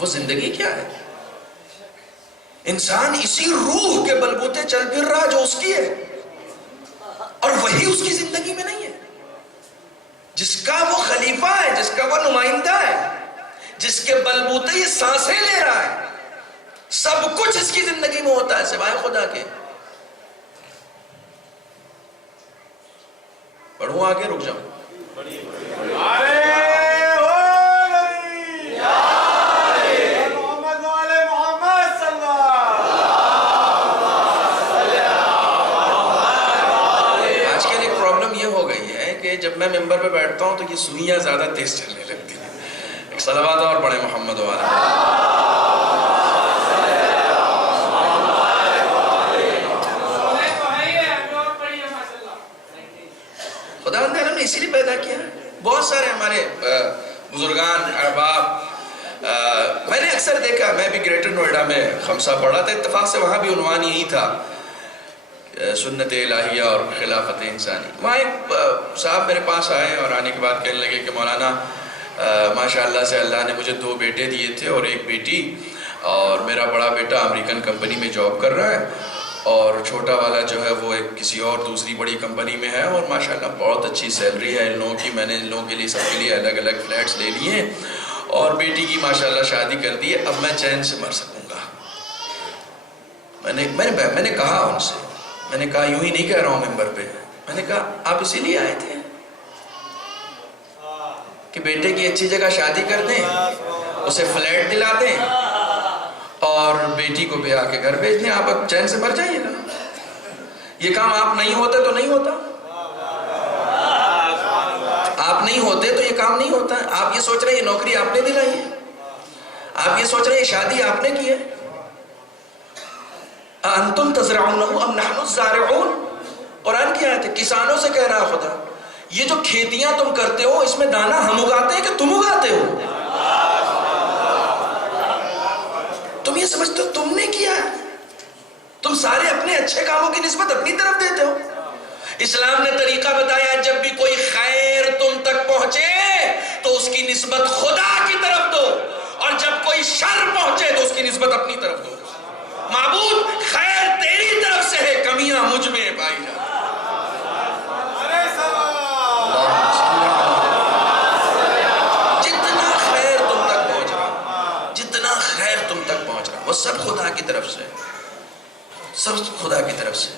وہ زندگی کیا ہے؟ انسان اسی روح کے بلبوتے چل پھر رہا جو اس کی ہے، اور وہی اس کی زندگی میں نہیں ہے۔ جس کا وہ خلیفہ ہے، جس کا وہ نمائندہ ہے، جس کے بلبوتے یہ سانسیں لے رہا ہے، سب کچھ اس کی زندگی میں ہوتا ہے سوائے خدا کے۔ پڑھوں آگے، رک جاؤں؟ جب میں ممبر پہ بیٹھتا ہوں تو یہ سوئیاں زیادہ تیز چلنے لگتی ہیں۔ ایک صلوات اور پڑھیں محمد وعلیہ۔ خدا نے اسی لیے پیدا کیا ہے۔ بہت سارے ہمارے بزرگان احباب، میں نے اکثر دیکھا، میں بھی گریٹر نوئیڈا میں خمسہ پڑھا تھا، اتفاق سے وہاں بھی عنوان یہی تھا، سنت الہیہ اور خلافت انسانی۔ وہاں ایک صاحب میرے پاس آئے اور آنے کے بعد کہنے لگے کہ مولانا ماشاءاللہ سے اللہ نے مجھے 2 بیٹے دیے تھے اور 1 بیٹی، اور میرا بڑا بیٹا امریکن کمپنی میں جاب کر رہا ہے اور چھوٹا والا جو ہے وہ ایک کسی اور دوسری بڑی کمپنی میں ہے، اور ماشاءاللہ بہت اچھی سیلری ہے ان لوگوں کی، میں نے ان لوگوں کے لیے سب کے لیے الگ الگ فلیٹس لے لیے ہیں، اور بیٹی کی ماشاءاللہ شادی کر دی ہے، اب میں چین سے مر سکوں گا۔ میں نے کہا ان سے، میں نے کہا یوں ہی نہیں کہہ رہا ہوں ممبر پہ، میں نے کہا آپ اسی لیے آئے تھے کہ بیٹے کی اچھی جگہ شادی کر دیں، اسے فلیٹ دلا دیں اور بیٹی کو بیاہ کے گھر بھیج دیں، آپ اب چین سے مر جائیے گا۔ یہ کام آپ نہیں ہوتے تو نہیں ہوتا، آپ نہیں ہوتے تو یہ کام نہیں ہوتا۔ آپ یہ سوچ رہے ہیں یہ نوکری آپ نے دلائی ہے، آپ یہ سوچ رہے ہیں یہ شادی آپ نے کی ہے۔ انتم تزرعونہ ام نحن الزارعون، قرآن کی آیت ہے، کسانوں سے کہہ رہا خدا یہ جو کھیتیاں تم کرتے ہو اس میں دانا ہم اگاتے ہیں کہ تم اگاتے ہو؟ تم یہ سمجھتے ہو تم نے کیا ہے؟ تم سارے اپنے اچھے کاموں کی نسبت اپنی طرف دیتے ہو۔ اسلام نے طریقہ بتایا، جب بھی کوئی خیر تم تک پہنچے تو اس کی نسبت خدا کی طرف دو، اور جب کوئی شر پہنچے تو اس کی نسبت اپنی طرف دو۔ معبود خیر تیری طرف سے ہے، کمیاں مجھ میں پائی جاتی۔ جتنا خیر تم تک پہنچ رہا، جتنا خیر تم تک پہنچ رہا، وہ سب خدا کی طرف سے، سب خدا کی طرف سے۔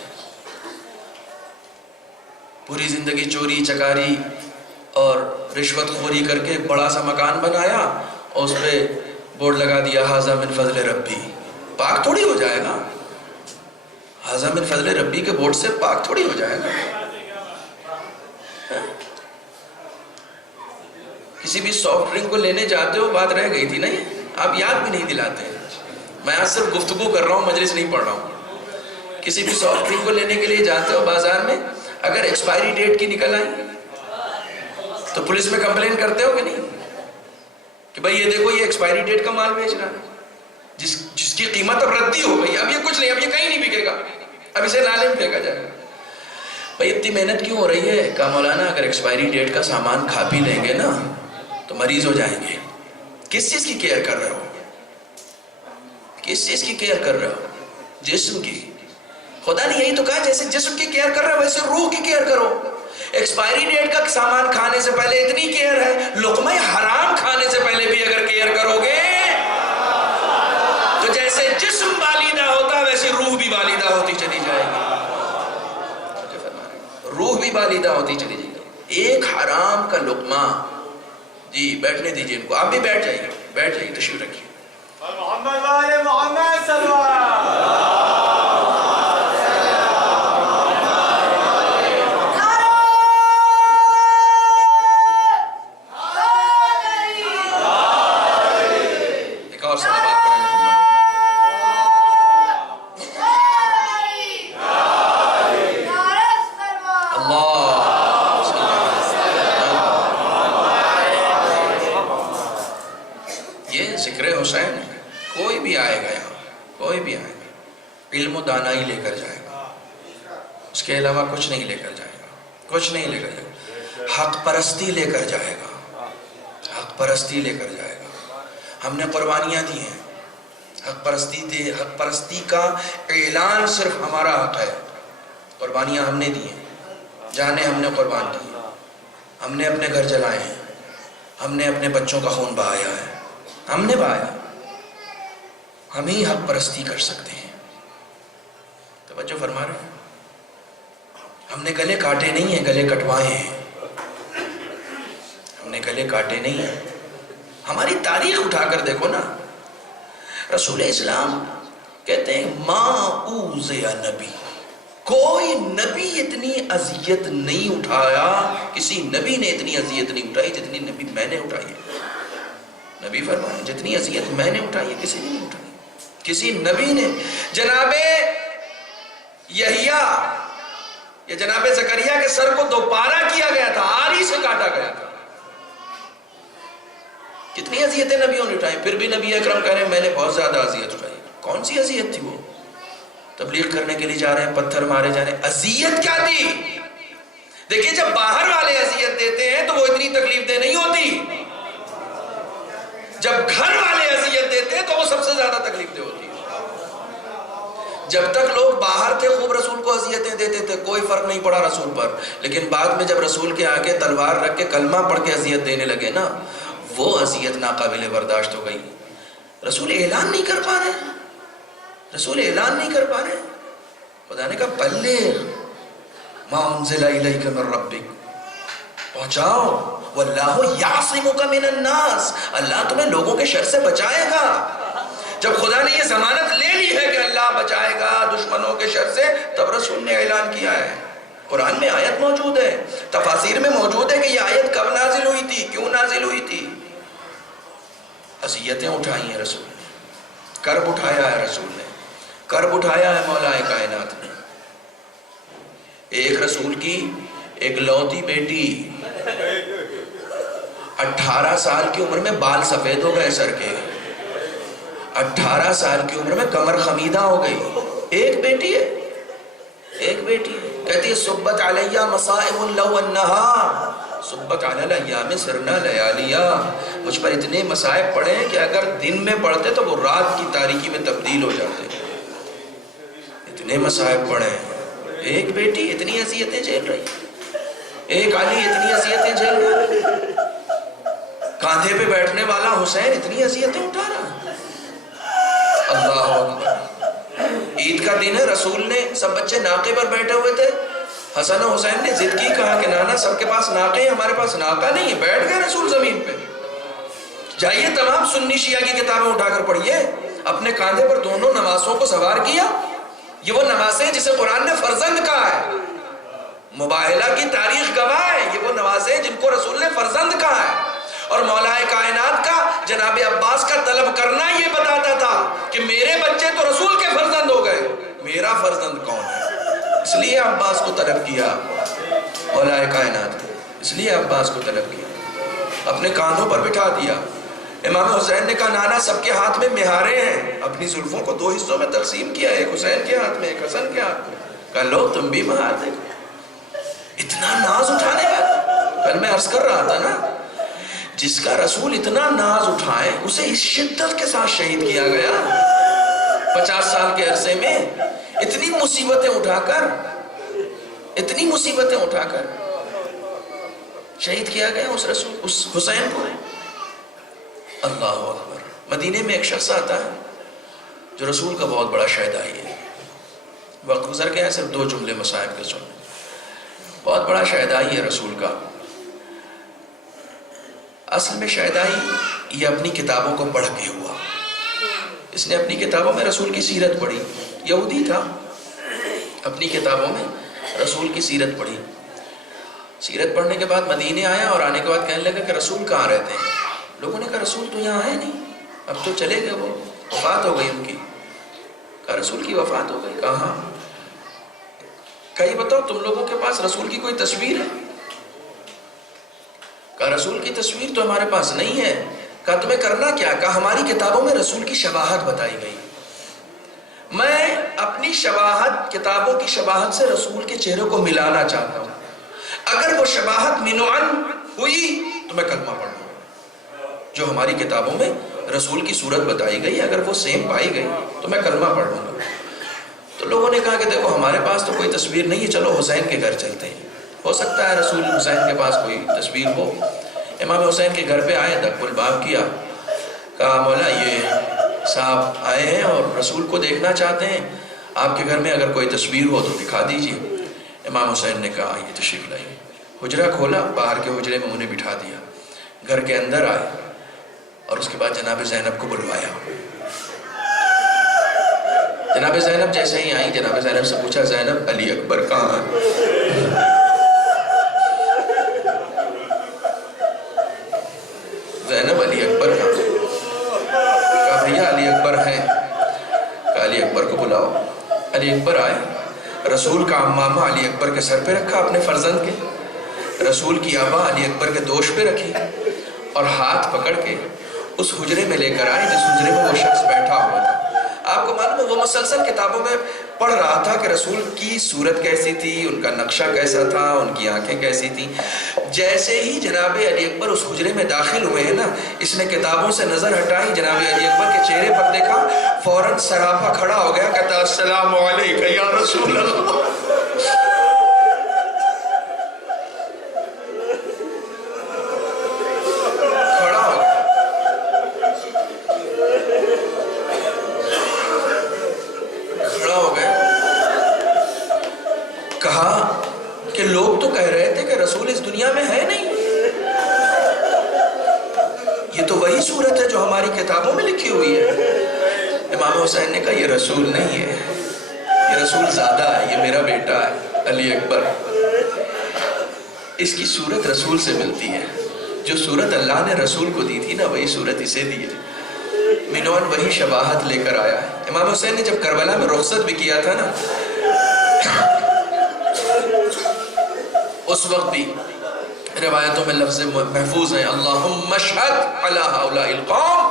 پوری زندگی چوری چکاری اور رشوت خوری کر کے بڑا سا مکان بنایا اور اس پہ بورڈ لگا دیا ھذا من فضل ربی، پاک تھوڑی ہو جائے گا؟ ھذا من فضل ربی کے بورڈ سے پاک تھوڑی ہو جائے گا؟ کسی بھی سافٹ ڈرنک کو لینے جاتے ہو، بات رہ گئی تھی نا، آپ یاد بھی نہیں دلاتے۔ میں آج صرف گفتگو کر رہا ہوں، مجلس نہیں پڑھ رہا ہوں۔ کسی بھی سافٹ ڈرنک کو لینے کے لیے جاتے ہو بازار میں، اگر ایکسپائری ڈیٹ کی نکل آئی تو پولیس میں کمپلین کرتے ہو کہ نہیں کہ بھائی یہ دیکھو یہ ایکسپائری ڈیٹ کا مال بیچ رہا ہے، جس کی قیمت اب ردی ہو گئی، اب یہ کچھ نہیں، اب یہ کہیں نہیں بکے گا، اب اسے نالے میں پھینکا جائے گا۔ بھائی اتنی محنت کیوں ہو رہی ہے؟ کہا مولانا اگر ایکسپائری ڈیٹ کا سامان کھا پی لیں گے نا تو مریض ہو جائیں گے۔ کس چیز کی کیئر کر رہے ہو؟ کس چیز کی کیئر کر رہے ہو؟ جسم کی۔ خدا نے یہی تو کہا جیسے جسم کی کیئر کر رہے ہو ویسے روح کی کیئر کرو۔ ایکسپائری ڈیٹ کا سامان کھانے سے پہلے اتنی کیئر ہے، لقمہ حرام کھانے سے پہلے بھی اگر کیئر کرو گے تو جیسے جسم بالیدہ ہوتا ویسے روح بھی بالیدہ ہوتی چلی جائے گی، روح بھی بالیدہ ہوتی چلی جائے گی۔ ایک حرام کا لقمہ، جی بیٹھنے دیجئے ان کو، آپ بھی بیٹھ جائیے، بیٹھ جائیے، تشریف رکھیے۔ محمد والے محمد صلی اللہ علیہ وسلم۔ علم و دانائی لے کر جائے گا، اس کے علاوہ کچھ نہیں لے کر جائے گا، کچھ نہیں لے کر جائے گا۔ حق پرستی لے کر جائے گا، حق پرستی لے کر جائے گا۔ ہم نے قربانیاں دی ہیں، حق پرستی کا اعلان صرف ہمارا حق ہے۔ قربانیاں ہم نے دی ہیں، جانیں ہم نے قربان کی، ہم نے اپنے گھر جلائے ہیں، ہم نے اپنے بچوں کا خون بہایا ہے، ہم نے بہایا۔ ہم ہی حق پرستی کر سکتے ہیں۔ توجہ فرما رہے ہیں؟ ہم نے گلے کاٹے نہیں ہیں، گلے کٹوائے ہیں۔ ہم نے گلے کاٹے نہیں ہیں۔ ہماری تاریخ اٹھا کر دیکھو نا، رسول اسلام کہتے ہیں ما اوذی نبی، کوئی نبی اتنی اذیت نہیں اٹھایا، کسی نبی نے اتنی اذیت نہیں اٹھائی جتنی نبی میں نے اٹھائی ہے۔ نبی فرمائے جتنی اذیت میں نے اٹھائی ہے کسی نے نہیں اٹھائی۔ کسی نبی نے، جناب یحییٰ یا جناب زکریا کے سر کو دوپارہ کیا گیا تھا، آری سے کاٹا گیا تھا۔ کتنی اذیتیں نبیوں نے اٹھائی، پھر بھی نبی اکرم کہہ رہے ہیں میں نے بہت زیادہ اذیت اٹھائی۔ کون سی اذیت تھی وہ؟ تبلیغ کرنے کے لیے جا رہے ہیں، پتھر مارے جا رہے ہیں، اذیت کیا تھی؟ دیکھیں جب باہر والے اذیت دیتے ہیں تو وہ اتنی تکلیف دہ نہیں ہوتی، جب گھر والے اذیت دیتے ہیں تو وہ سب سے زیادہ تکلیف دہ ہوتی ہے۔ جب تک لوگ باہر تھے خوب رسول کو اذیتیں دیتے تھے، کوئی فرق نہیں پڑا رسول پر، لیکن بعد میں جب رسول کے آگے تلوار رکھ کے کلمہ پڑھ کے اذیت دینے لگے نا، وہ اذیت ناقابل برداشت ہو گئی۔ رسول اعلان نہیں کر پا رہے، رسول اعلان نہیں کر پا رہے۔ خدا نے کہا بلغ ما انزل الیک من ربک، پہنچاؤ، واللہ یعصمک من الناس، اللہ تمہیں لوگوں کے شر سے بچائے گا۔ جب خدا نے یہ ضمانت لے لی ہے کہ اللہ بچائے گا دشمنوں کے شر سے، تب رسول نے اعلان کیا ہے۔ قرآن میں آیت موجود ہے، تفاسیر میں موجود ہے کہ یہ آیت کب نازل ہوئی تھی، کیوں نازل ہوئی تھی۔ اذیتیں اٹھائی ہیں رسول نے، کرب اٹھایا ہے رسول نے، کرب اٹھایا ہے مولا کائنات نے۔ ایک رسول کی ایک لوتی بیٹی 18 سال کی عمر میں بال سفید ہو گئے سر کے، 18 سال کی عمر میں کمر خمیدہ ہو گئی. ایک بیٹی ہے، ایک بیٹی ہے. کہتی ہے صبت علیہ مصائب لو انہا صبت علی الیام سرنا لیالیا. مجھ پر اتنے مصائب پڑے ہیں کہ اگر دن میں پڑھتے تو وہ رات کی تاریکی میں تبدیل ہو جاتے. اتنے مصائب پڑے ہیں. ایک بیٹی اتنی اذیتیں جھیل رہی، ایک علی اتنی اذیتیں جھیل رہا، کاندھے پہ بیٹھنے والا حسین اتنی اذیتیں اٹھا رہا. اللہ اکبر. عید کا دن ہے، رسول نے، سب بچے ناقے پر بیٹھے ہوئے تھے. حسن و حسین نے ضد کی، کہا کہ نانا سب کے پاس ناقے ہیں، ہمارے پاس ناقہ نہیں ہے. بیٹھ گئے رسول زمین پہ. جائیے تمام سنی شیعہ کی کتابیں اٹھا کر پڑھیے. اپنے کاندھے پر دونوں نواسوں کو سوار کیا. یہ وہ نواسے ہیں جسے قرآن نے فرزند کہا ہے. مباہلہ کی تاریخ گواہ ہے. یہ وہ نواسے ہیں جن کو رسول نے فرزند کہا ہے. اور مولا کائنات کا جناب عباس کا طلب کرنا یہ بتاتا تھا کہ میرے بچے تو رسول کے فرزند ہو گئے، میرا فرزند کون ہے؟ اس لیے عباس کو طلب کیا مولا کائنات، اس لیے عباس کو طلب کیا، اپنے کاندھوں پر بٹھا دیا. امام حسین نے کہا نانا سب کے ہاتھ میں مہاریں ہیں. اپنی زلفوں کو 2 حصوں میں تقسیم کیا، ایک حسین کے ہاتھ میں، ایک حسن کے ہاتھ میں. کہا لو تم بھی مہار دیکھو. اتنا ناز اٹھانے کا. کل میں عرض کر رہا تھا نا، جس کا رسول اتنا ناز اٹھائے اسے اس شدت کے ساتھ شہید کیا گیا. 50 سال کے عرصے میں اتنی مصیبتیں اٹھا کر، اتنی مصیبتیں اٹھا کر شہید کیا گیا اس رسول، اس حسین کو. اللہ اکبر. مدینے میں ایک شخص آتا ہے جو رسول کا بہت بڑا شہدائی ہے. وقت گزر گیا، صرف 2 جملے مصائب کے سن. بہت بڑا شہدائی ہے رسول کا. اصل میں شہدائی یہ اپنی کتابوں کو پڑھ کے ہوا. اس نے اپنی کتابوں میں رسول کی سیرت پڑھی. یہودی تھا، اپنی کتابوں میں رسول کی سیرت پڑھی. سیرت پڑھنے کے بعد مدینے آیا اور آنے کے بعد کہنے لگا کہ رسول کہاں رہتے ہیں؟ لوگوں نے کہا رسول تو یہاں ہے نہیں، اب تو چلے گئے، وہ وفات ہو گئی ان کی. کہا رسول کی وفات ہو گئی. کہاں؟ کہیں بتاؤ تم لوگوں کے پاس رسول کی کوئی تصویر ہے؟ کہا رسول کی تصویر تو ہمارے پاس نہیں ہے. کہا تمہیں کرنا کیا؟ کہا ہماری کتابوں میں رسول کی شباہت بتائی گئی، میں اپنی شباہت، کتابوں کی شباہت سے رسول کے چہرے کو ملانا چاہتا ہوں. اگر وہ شباہت منعن ہوئی تو میں کلمہ پڑھ لوں. جو ہماری کتابوں میں رسول کی صورت بتائی گئی اگر وہ سیم پائی گئی تو میں کلمہ پڑھ لوں گا. تو لوگوں نے کہا کہ دیکھو ہمارے پاس تو کوئی تصویر نہیں ہے، چلو حسین کے گھر چلتے ہیں، ہو سکتا ہے رسول حسین کے پاس کوئی تصویر ہو. امام حسین کے گھر پہ آئے، دق الباب کیا. کہا مولا یہ صاحب آئے ہیں اور رسول کو دیکھنا چاہتے ہیں، آپ کے گھر میں اگر کوئی تصویر ہو تو دکھا دیجیے. امام حسین نے کہا یہ تشریف لائیے. حجرہ کھولا، باہر کے حجرے میں انہیں بٹھا دیا. گھر کے اندر آئے اور اس کے بعد جناب زینب کو بلوایا. جناب زینب جیسے ہی آئی، جناب زینب سے پوچھا زینب علی اکبر کہاں ہے؟ زینب علی اکبر کہاں؟ کہا بھیا علی اکبر ہیں. کہا علی اکبر کو بلاؤ. علی اکبر آئے. رسول کا عمامہ علی اکبر کے سر پہ رکھا اپنے فرزند کے، رسول کی آبا علی اکبر کے دوش پہ رکھی اور ہاتھ پکڑ کے اس حجرے میں لے کر آئے جس حجرے میں وہ شخص بیٹھا ہوا تھا. آپ کو معلوم ہے وہ مسلسل کتابوں میں پڑھ رہا تھا کہ رسول کی صورت کیسی تھی، ان کا نقشہ کیسا تھا، ان کی آنکھیں کیسی تھیں. جیسے ہی جناب علی اکبر اس حجرے میں داخل ہوئے ہیں نا، اس نے کتابوں سے نظر ہٹائی، جناب علی اکبر کے چہرے پر دیکھا، فوراً سراپا کھڑا ہو گیا، کہتا السلام علیکم یا رسول اللہ. کہا کہ لوگ تو کہہ رہے تھے کہ رسول اس دنیا میں ہے نہیں، یہ تو وہی صورت ہے جو ہماری کتابوں میں لکھی ہوئی ہے. امام حسین نے کہا یہ رسول نہیں ہے، یہ رسول زادہ ہے، یہ میرا بیٹا ہے علی اکبر. اس کی صورت رسول سے ملتی ہے، جو صورت اللہ نے رسول کو دی تھی نا وہی صورت اسے دی ہے. منون وہی شباہت لے کر آیا ہے. امام حسین نے جب کربلا میں رخصت بھی کیا تھا نا، اس وقت بھی روایتوں میں لفظ محفوظ ہیں، اللہم اشہد علی ہؤلاء القوم،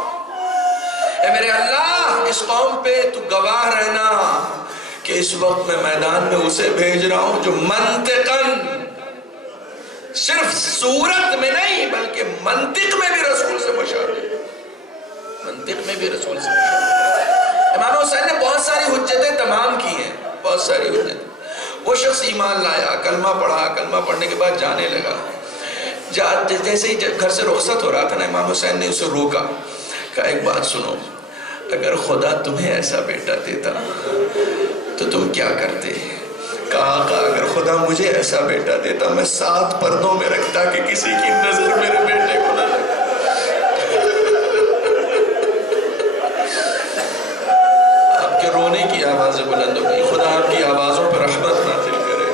اے میرے اللہ اس قوم پہ تو گواہ رہنا کہ اس وقت میں میدان میں اسے بھیج رہا ہوں جو منطقاً، صرف صورت میں نہیں بلکہ منطق میں بھی رسول سے مشابہ ہے، منطق میں بھی رسول سے مشابہ ہے۔ امام حسین نے بہت ساری حجتیں تمام کی ہیں، بہت ساری حجتیں۔ وہ شخص ایمان لایا، کلمہ پڑھا، کلمہ پڑھنے کے بعد جانے لگا، جیسے ہی گھر سے رخصت ہو رہا تھا نا، امام حسین نے اسے روکا، کہا ایک بات سنو، اگر خدا تمہیں ایسا بیٹا دیتا تو تم کیا کرتے؟ کہا آقا اگر خدا مجھے ایسا بیٹا دیتا میں 7 پردوں میں رکھتا کہ کسی کی نظر میرے بیٹے کو نہ لگے۔ آپ کے رونے کی آوازیں بلند ہو گئی، خدا آپ کی آوازوں پر رحمت نازل کرے۔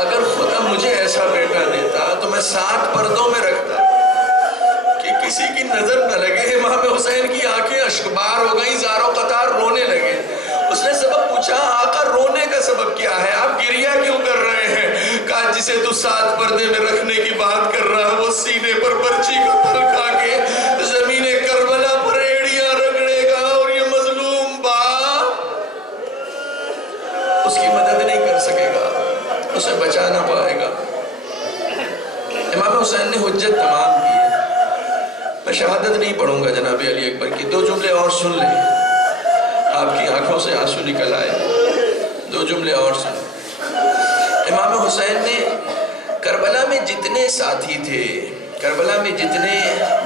اگر خدا مجھے ایسا بیٹا دیتا تو میں 7 پردوں میں رکھتا کہ کسی کی نظر نہ لگے۔ امام حسین کی آنکھیں اشکبار ہو گئیں، زاروں قطار رونے لگے۔ اس نے سبب پوچھا آقا رونے کا سبب کیا ہے، آپ گریہ کیوں کر رہے ہیں؟ کہا جسے تو 7 پردے میں رکھنے کی بات کر رہا ہے وہ سینے پر برچی کا پھل کھا کے زمین کربلا پر ایڑیاں رگڑے گا، اور یہ مظلوم باپ اس کی مدد نہیں کر سکے گا، اسے بچا نہ پائے گا۔ امام حسین نے حجت تمام کی ہے۔ میں شہادت نہیں پڑھوں گا جناب علی اکبر کی، 2 جملے اور سن لیں، آپ کی آنکھوں سے آنسو نکل آئے، 2 جملے اور سن لیں۔ امام حسین نے کربلا میں جتنے ساتھی تھے، کربلا میں جتنے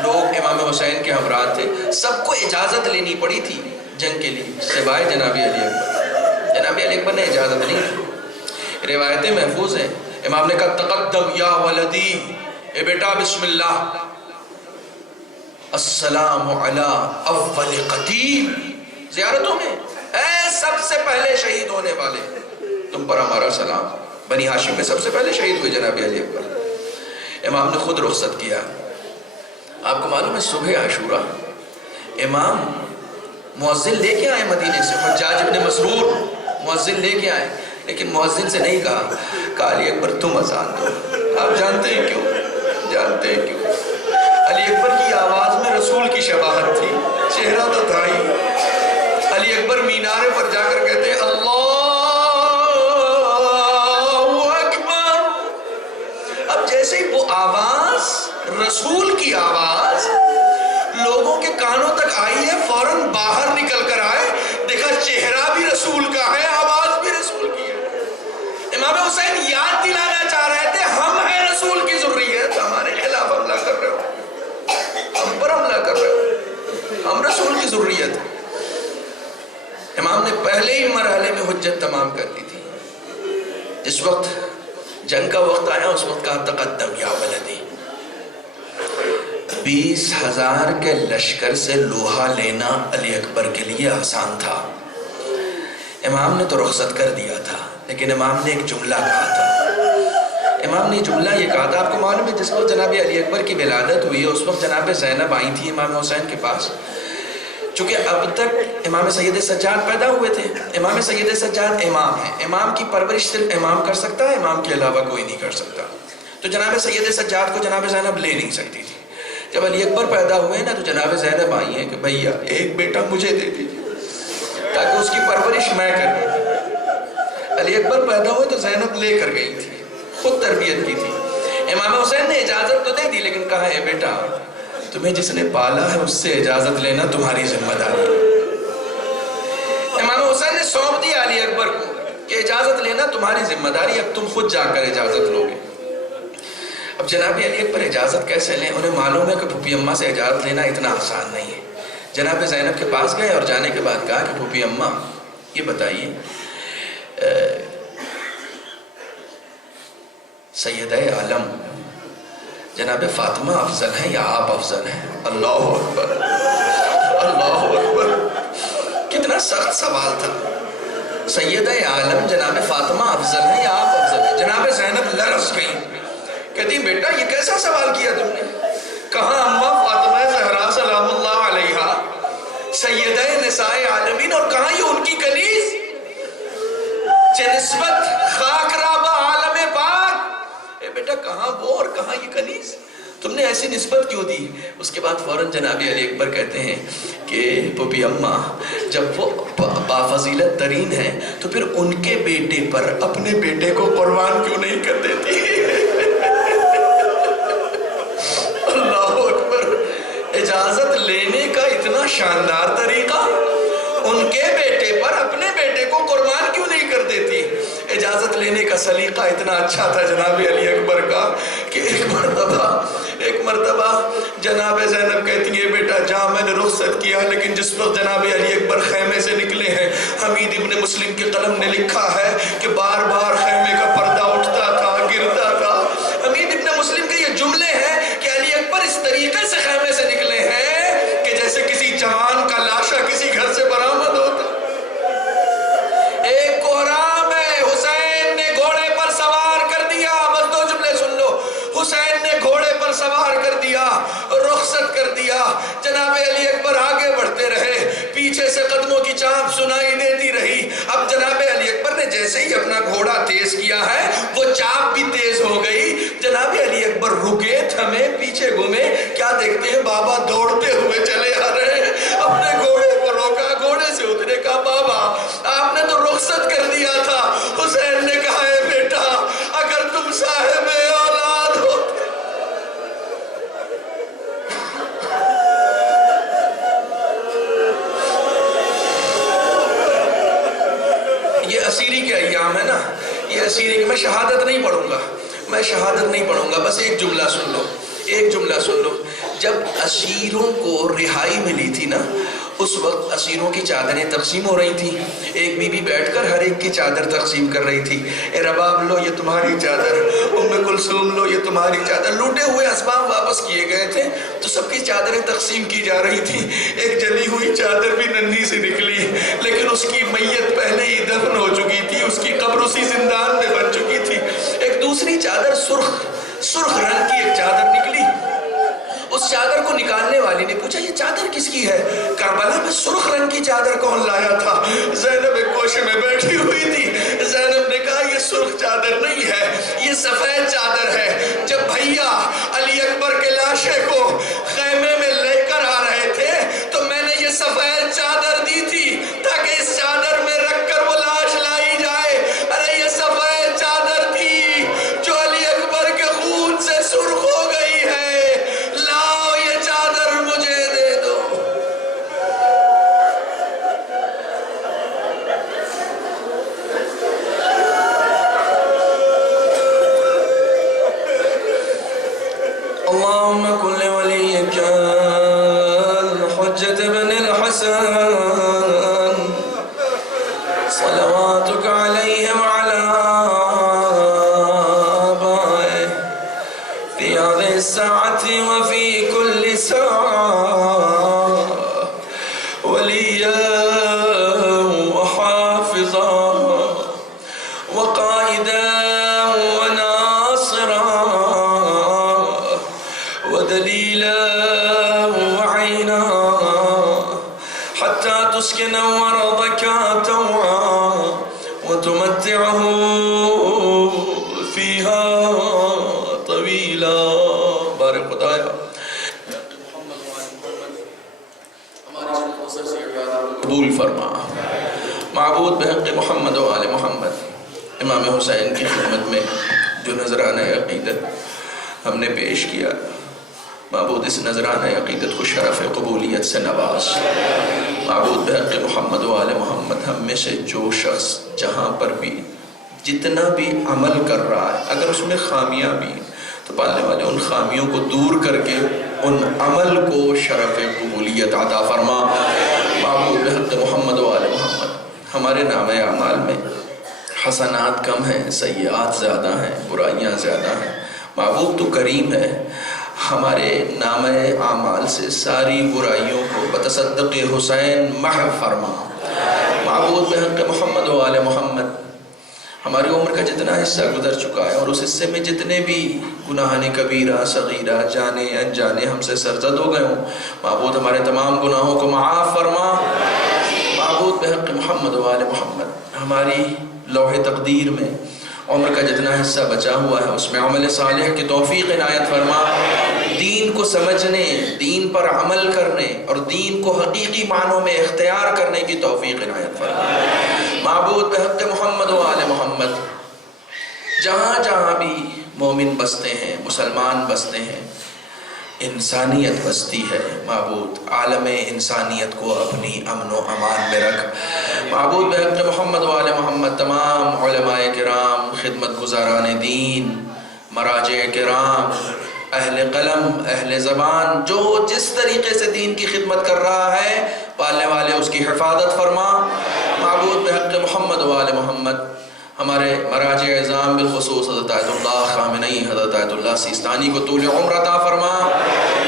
لوگ امام حسین کے ہمراہ تھے، سب کو اجازت لینی پڑی تھی جنگ کے لیے، سوائے جناب علی اکبر۔ جناب علی اکبر نے اجازت نہیں دی، روایتیں محفوظ ہیں۔ امام نے کہا تقدم یا ولدی، اے بیٹا بسم اللہ، السلام علی اول قتیل، زیارتوں میں اے سب سے پہلے شہید ہونے والے، تم پر ہمارا سلام۔ بنی ہاشم میں سب سے پہلے شہید ہوئے جناب علی اکبر۔ امام نے خود رخصت کیا۔ آپ کو معلوم ہے صبح عاشورہ امام مؤذن لے کے آئے مدینے سے، حجاج ابن مسرور مؤذن لے کے آئے، لیکن مؤذن سے نہیں کہا علی اکبر تم اذان دو۔ آپ جانتے ہیں کیوں؟ جانتے ہیں کیوں؟ علی اکبر کی آواز میں رسول کی شباہت تھی، چہرہ تو تھا ہی۔ علی اکبر مینارے پر جا کر کہتے ہیں اللہ اکبر۔ اب جیسے ہی وہ آواز، رسول کی آواز لوگوں کے کانوں تک آئی ہے، فوراً باہر نکل کر آئے، دیکھا چہرہ بھی رسول کا ہے، آواز بھی رسول کی ہے۔ امام حسین یاد دلانا چاہ رہے تھے ہم ہیں رسول کی ذریت، ہمارے خلاف حملہ کر رہے ہو، ہم پر حملہ کر رہے ہو، ہم رسول کی ذریت ہیں۔ امام نے پہلے ہی مرحلے میں حجت تمام کر دی تھی۔ جس وقت جنگ کا وقت آیا اس وقت کہا تقدم یا ولدی۔ 20,000 کے لشکر سے لوہا لینا علی اکبر کے لیے آسان تھا۔ امام نے تو رخصت کر دیا تھا، لیکن امام نے ایک جملہ کہا تھا۔ امام نے جملہ یہ کہا تھا، آپ کو معلوم ہے جس وقت جناب علی اکبر کی ولادت ہوئی ہے اس وقت جناب زینب آئی تھی امام حسین کے پاس، چونکہ اب تک امام سید سجاد پیدا ہوئے تھے۔ امام سید سجاد امام ہے، امام کی پرورش صرف امام کر سکتا ہے، امام کے علاوہ کوئی نہیں کر سکتا، تو جناب سید سجاد کو جناب زینب لے نہیں سکتی تھی۔ جب علی اکبر پیدا ہوئے نا تو جناب زینب آئی ہیں کہ بھیا ایک بیٹا مجھے دے دیجیے تاکہ اس کی پرورش میں کروں۔ علی اکبر پیدا ہوئے تو زینب لے کر گئی تھی، خود تربیت کی تھی۔ امام حسین نے اجازت تو دے دی، لیکن کہا اے بیٹا تمہیں جس نے پالا ہے اس سے اجازت لینا تمہاری ذمہ داری ہے۔ امام حسین نے سونپ دیا علی اکبر کو کہ اجازت لینا تمہاری ذمہ داری، اب تم خود جا کر اجازت لو گے۔ اب جناب علی اکبر اجازت کیسے لیں؟ انہیں معلوم ہے کہ پھوپھی اماں سے اجازت لینا اتنا آسان نہیں ہے۔ جناب زینب کے پاس گئے اور جانے کے بعد کہا کہ پھوپھی اماں یہ بتائیے سیدہ عالم جناب فاطمہ افضل ہیں یا آپ افضل ہیں؟ اللہ اکبر، اللہ اکبر، کتنا سخت سوال تھا۔ سیدہ عالم جناب فاطمہ افضل ہیں یا آپ افضل ہیں؟ جناب زینب لرز گئی، کہتی بیٹا یہ کیسا سوال کیا تم نے؟ کہاں اماں فاطمہ زہرا سلام اللہ علیہا سیدہ نساء عالمین، اور کہاں یہ ان کی کنیز تم نے ایسی نسبت کیوں دی؟ اس کے بعد فوراً جناب علی اکبر کہتے ہیں کہ پھوپھی اماں جب وہ بافضیلت ترین ہیں تو پھر ان کے بیٹے پر اپنے بیٹے کو قربان کیوں نہیں کر دیتی؟ اللہ اکبر، اجازت لینے کا اتنا شاندار طریقہ، ان کے بیٹے پر اپنے بیٹے کو قربان کیوں نہیں کر دیتی؟ اجازت لینے کا سلیقہ اتنا اچھا تھا جناب علی اکبر کا کہ ایک مرتبہ جناب زینب کہتی ہیں بیٹا جا میں نے رخصت کیا، لیکن جس وقت جناب علی اکبر خیمے سے نکلے ہیں حمید ابن مسلم کے قلم نے لکھا ہے کہ بار بار خیمے کا پردہ اٹھتا تھا، گرتا تھا۔ حمید ابن مسلم کے یہ جملے ہیں کہ علی اکبر اس طریقے سے خیمے سے نکلے ہیں کہ جیسے کسی جوان کا لاشا کسی گھر سے برآمد ہوتا۔ ایک کوہرام ہے، حسین نے گھوڑے پر سوار کر دیا، بس دو جملے سن لو، حسین نے گھوڑے پر سوار کر دیا، رخصت کر دیا، جناب علی اکبر آگے بڑھتے رہے، پیچھے سے قدموں کی چاپ سنائی دیتی رہی۔ اب جناب علی اکبر نے جیسے ہی اپنا گھوڑا تیز کیا ہے وہ چاپ بھی تیز ہو گئی۔ جناب علی اکبر رکے، تھمے، پیچھے گھومے، کیا دیکھتے ہیں بابا دوڑتے ہوئے چلے آ رہے ہیں۔ اپنے گھوڑے پر روکا، گھوڑے سے اترے، کہا بابا آپ نے تو رخصت کر دیا تھا۔ حسین نے کہا ہے بیٹا اگر تم صاحب اولاد ہو۔ یہ اسیری کے ایام ہے نا، یہ اسیری کے، میں شہادت نہیں پڑھوں گا، میں شہادت نہیں پڑھوں گا، بس ایک جملہ سن لو، ایک جملہ سن لو۔ جب اسیروں کو رہائی ملی تھی نا، اس وقت اسیروں کی چادریں تقسیم ہو رہی تھی، ایک بی بی بیٹھ کر ہر ایک کی چادر تقسیم کر رہی تھی۔ اے رباب لو یہ تمہاری چادر، ام کلثوم لو یہ تمہاری چادر۔ لوٹے ہوئے اسباب واپس کیے گئے تھے تو سب کی چادریں تقسیم کی جا رہی تھی۔ ایک جلی ہوئی چادر بھی ننھی سے نکلی، لیکن اس کی میت پہلے ہی دفن ہو چکی تھی، اس کی قبر اسی زندان میں بن چکی تھی۔ ایک دوسری چادر سرخ رنگ کی ایک چادر نکلی، اس چادر کو نکالنے والی نے پوچھا یہ چادر کس کی ہے؟ کربلا میں سرخ رنگ کی چادر کون لایا تھا؟ زینب ایک کوشے میں بیٹھی ہوئی تھی، زینب نے کہا یہ سرخ چادر نہیں ہے، یہ سفید چادر ہے۔ جب بھیا علی اکبر کے لاشے کو خیمے میں لے کر آ رہے تھے تو میں نے یہ سفید چادر دی تھی تاکہ اس چادر میں رکھ کر وہ لاش لائی جائے۔ ارے یہ سفید چادر تھی جو علی اکبر کے خون سے سرخ ہو گئی ہے، لاؤ یہ چادر مجھے دے دو۔ اللهم كن لوليك الحجة بن الحسن صلواتك عليه وعلى آبائه في هذه الساعة وفي كل ساعة وليا وحافظا وقائدا وناصرا ودليلا وعينا حتى تسكن أرضك توعا وتمتعه فيها طويلا۔ بارک خدایا قبول فرما، معبود بحق محمد و آل محمد۔ امام حسین کی خدمت میں جو نذرانہ عقیدت ہم نے پیش کیا، معبود اس نذرانہ عقیدت کو شرف قبولیت سے نواز۔ معبود بحق محمد و آل محمد ہم میں سے جو شخص جہاں پر بھی جتنا بھی عمل کر رہا ہے اگر اس میں خامیاں بھی ہیں تو پالنے والے ان خامیوں کو دور کر کے ان عمل کو شرف قبولیت عطا فرما۔ معبود بحق محمد و آل محمد ہمارے نام اعمال میں حسنات کم ہیں، سیئات زیادہ ہیں، برائیاں زیادہ ہیں۔ معبود تو کریم ہے، ہمارے نام اعمال سے ساری برائیوں کو بتصدق حسین محو فرما۔ معبود بحق محمد و آل محمد ہماری عمر کا جتنا حصہ گزر چکا ہے اور اس حصے میں جتنے بھی گناہان کبیرہ صغیرہ جانے انجانے ہم سے سرزد ہو گئے ہوں، معبود ہمارے تمام گناہوں کو معاف فرما۔ معبود بحق محمد و آل محمد ہماری لوح تقدیر میں عمر کا جتنا حصہ بچا ہوا ہے اس میں عمل صالح کی توفیق عنایت فرما، کو سمجھنے، دین پر عمل کرنے اور دین کو حقیقی معنوں میں اختیار کرنے کی توفیق عنایت فرمائے۔ معبود بحق محمد و آل محمد، جہاں جہاں بھی مومن بستے ہیں، مسلمان بستے ہیں، انسانیت بستی ہے، معبود عالم انسانیت کو اپنی امن و امان میں رکھ۔ معبود بحق محمد و آل محمد، تمام علماء کرام، خدمت گزاران دین، مراجع کرام، اہل قلم، اہل زبان، جو جس طریقے سے دین کی خدمت کر رہا ہے، پالنے والے اس کی حفاظت فرما۔ معبود بحق محمد و آل محمد، ہمارے مراجع اعظام بالخصوص حضرت آیت اللہ خامنئی، حضرت آیت اللہ سیستانی کو طول عمر عطا فرما۔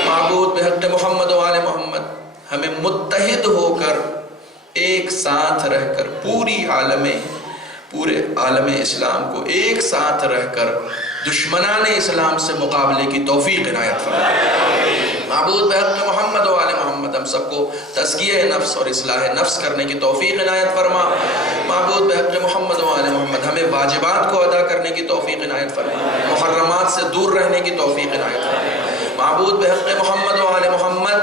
معبود بحق محمد و آل محمد، ہمیں متحد ہو کر، ایک ساتھ رہ کر، پورے عالم اسلام کو ایک ساتھ رہ کر دشمنان اسلام سے مقابلے کی توفیق عنایت فرما۔ معبود بحق محمد و آل محمد، ہم سب کو تزکیہ نفس اور اصلاح نفس کرنے کی توفیق عنایت فرما۔ معبود بحق محمد و آل محمد، ہمیں واجبات کو ادا کرنے کی توفیق عنایت فرما، محرمات سے دور رہنے کی توفیق عنایت فرما۔ معبود بحق محمد و آل محمد،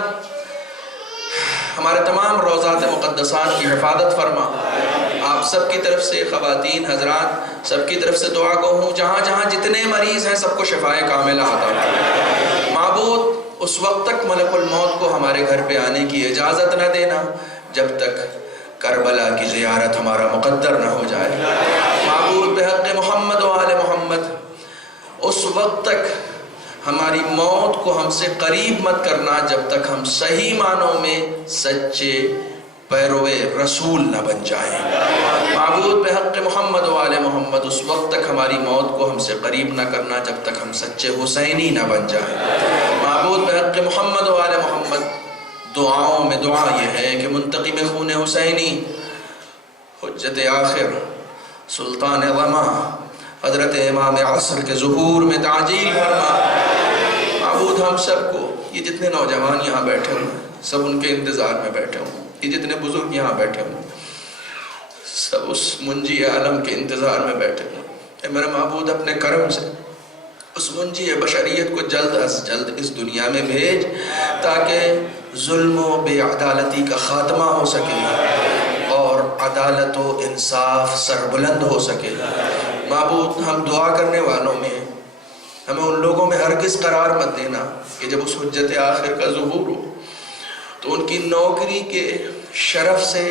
ہمارے تمام روضات مقدسات کی حفاظت فرما۔ آپ سب کی طرف سے، خواتین حضرات سب کی طرف سے دعا کو ہوں، جہاں جہاں جتنے مریض ہیں سب کو شفائے کاملہ عطا فرما۔ معبود اس وقت تک ملک الموت کو ہمارے گھر پہ آنے کی اجازت نہ دینا جب تک کربلا کی زیارت ہمارا مقدر نہ ہو جائے۔ معبود بحق محمد و آل محمد، اس وقت تک ہماری موت کو ہم سے قریب مت کرنا جب تک ہم صحیح معنوں میں سچے پیرو رسول نہ بن جائیں۔ معبود بحق محمد و آل محمد، اس وقت تک ہماری موت کو ہم سے قریب نہ کرنا جب تک ہم سچے حسینی نہ بن جائیں۔ معبود بحق محمد و آل محمد، دعاؤں میں دعا یہ ہے کہ منتقم خون حسینی، حجت آخر، سلطان غما، حضرت امام عصر کے ظہور میں تعجیل فرما۔ معبود ہم سب کو، یہ جتنے نوجوان یہاں بیٹھے ہیں سب ان کے انتظار میں بیٹھے ہوں، یہ جتنے بزرگ یہاں بیٹھے ہوں سب اس منجی عالم کے انتظار میں بیٹھے ہوں۔ اے میرے معبود، اپنے کرم سے اس منجی بشریت کو جلد از جلد اس دنیا میں بھیج تاکہ ظلم و بے عدالتی کا خاتمہ ہو سکے اور عدالت و انصاف سربلند ہو سکے۔ معبود، ہم دعا کرنے والوں میں، ہمیں ان لوگوں میں ہرگز قرار مت دینا کہ جب اس حجت آخر کا ظہور ہو تو ان کی نوکری کے شرف سے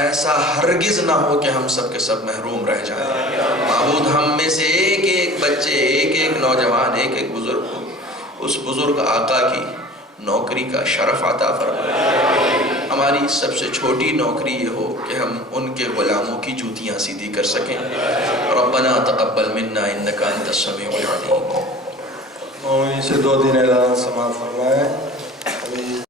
ایسا ہرگز نہ ہو کہ ہم سب کے سب محروم رہ جائیں۔ معبود، ہم میں سے ایک ایک بچے، ایک ایک نوجوان، ایک ایک بزرگ کو اس بزرگ آقا کی نوکری کا شرف عطا فرمائے۔ ہماری سب سے چھوٹی نوکری یہ ہو کہ ہم ان کے غلاموں کی جوتیاں سیدھی کر سکیں۔ ربنا تقبل منا انک انت السمیع العلیم۔ مومنین سے 2 دن اعلان سماعت فرمائے۔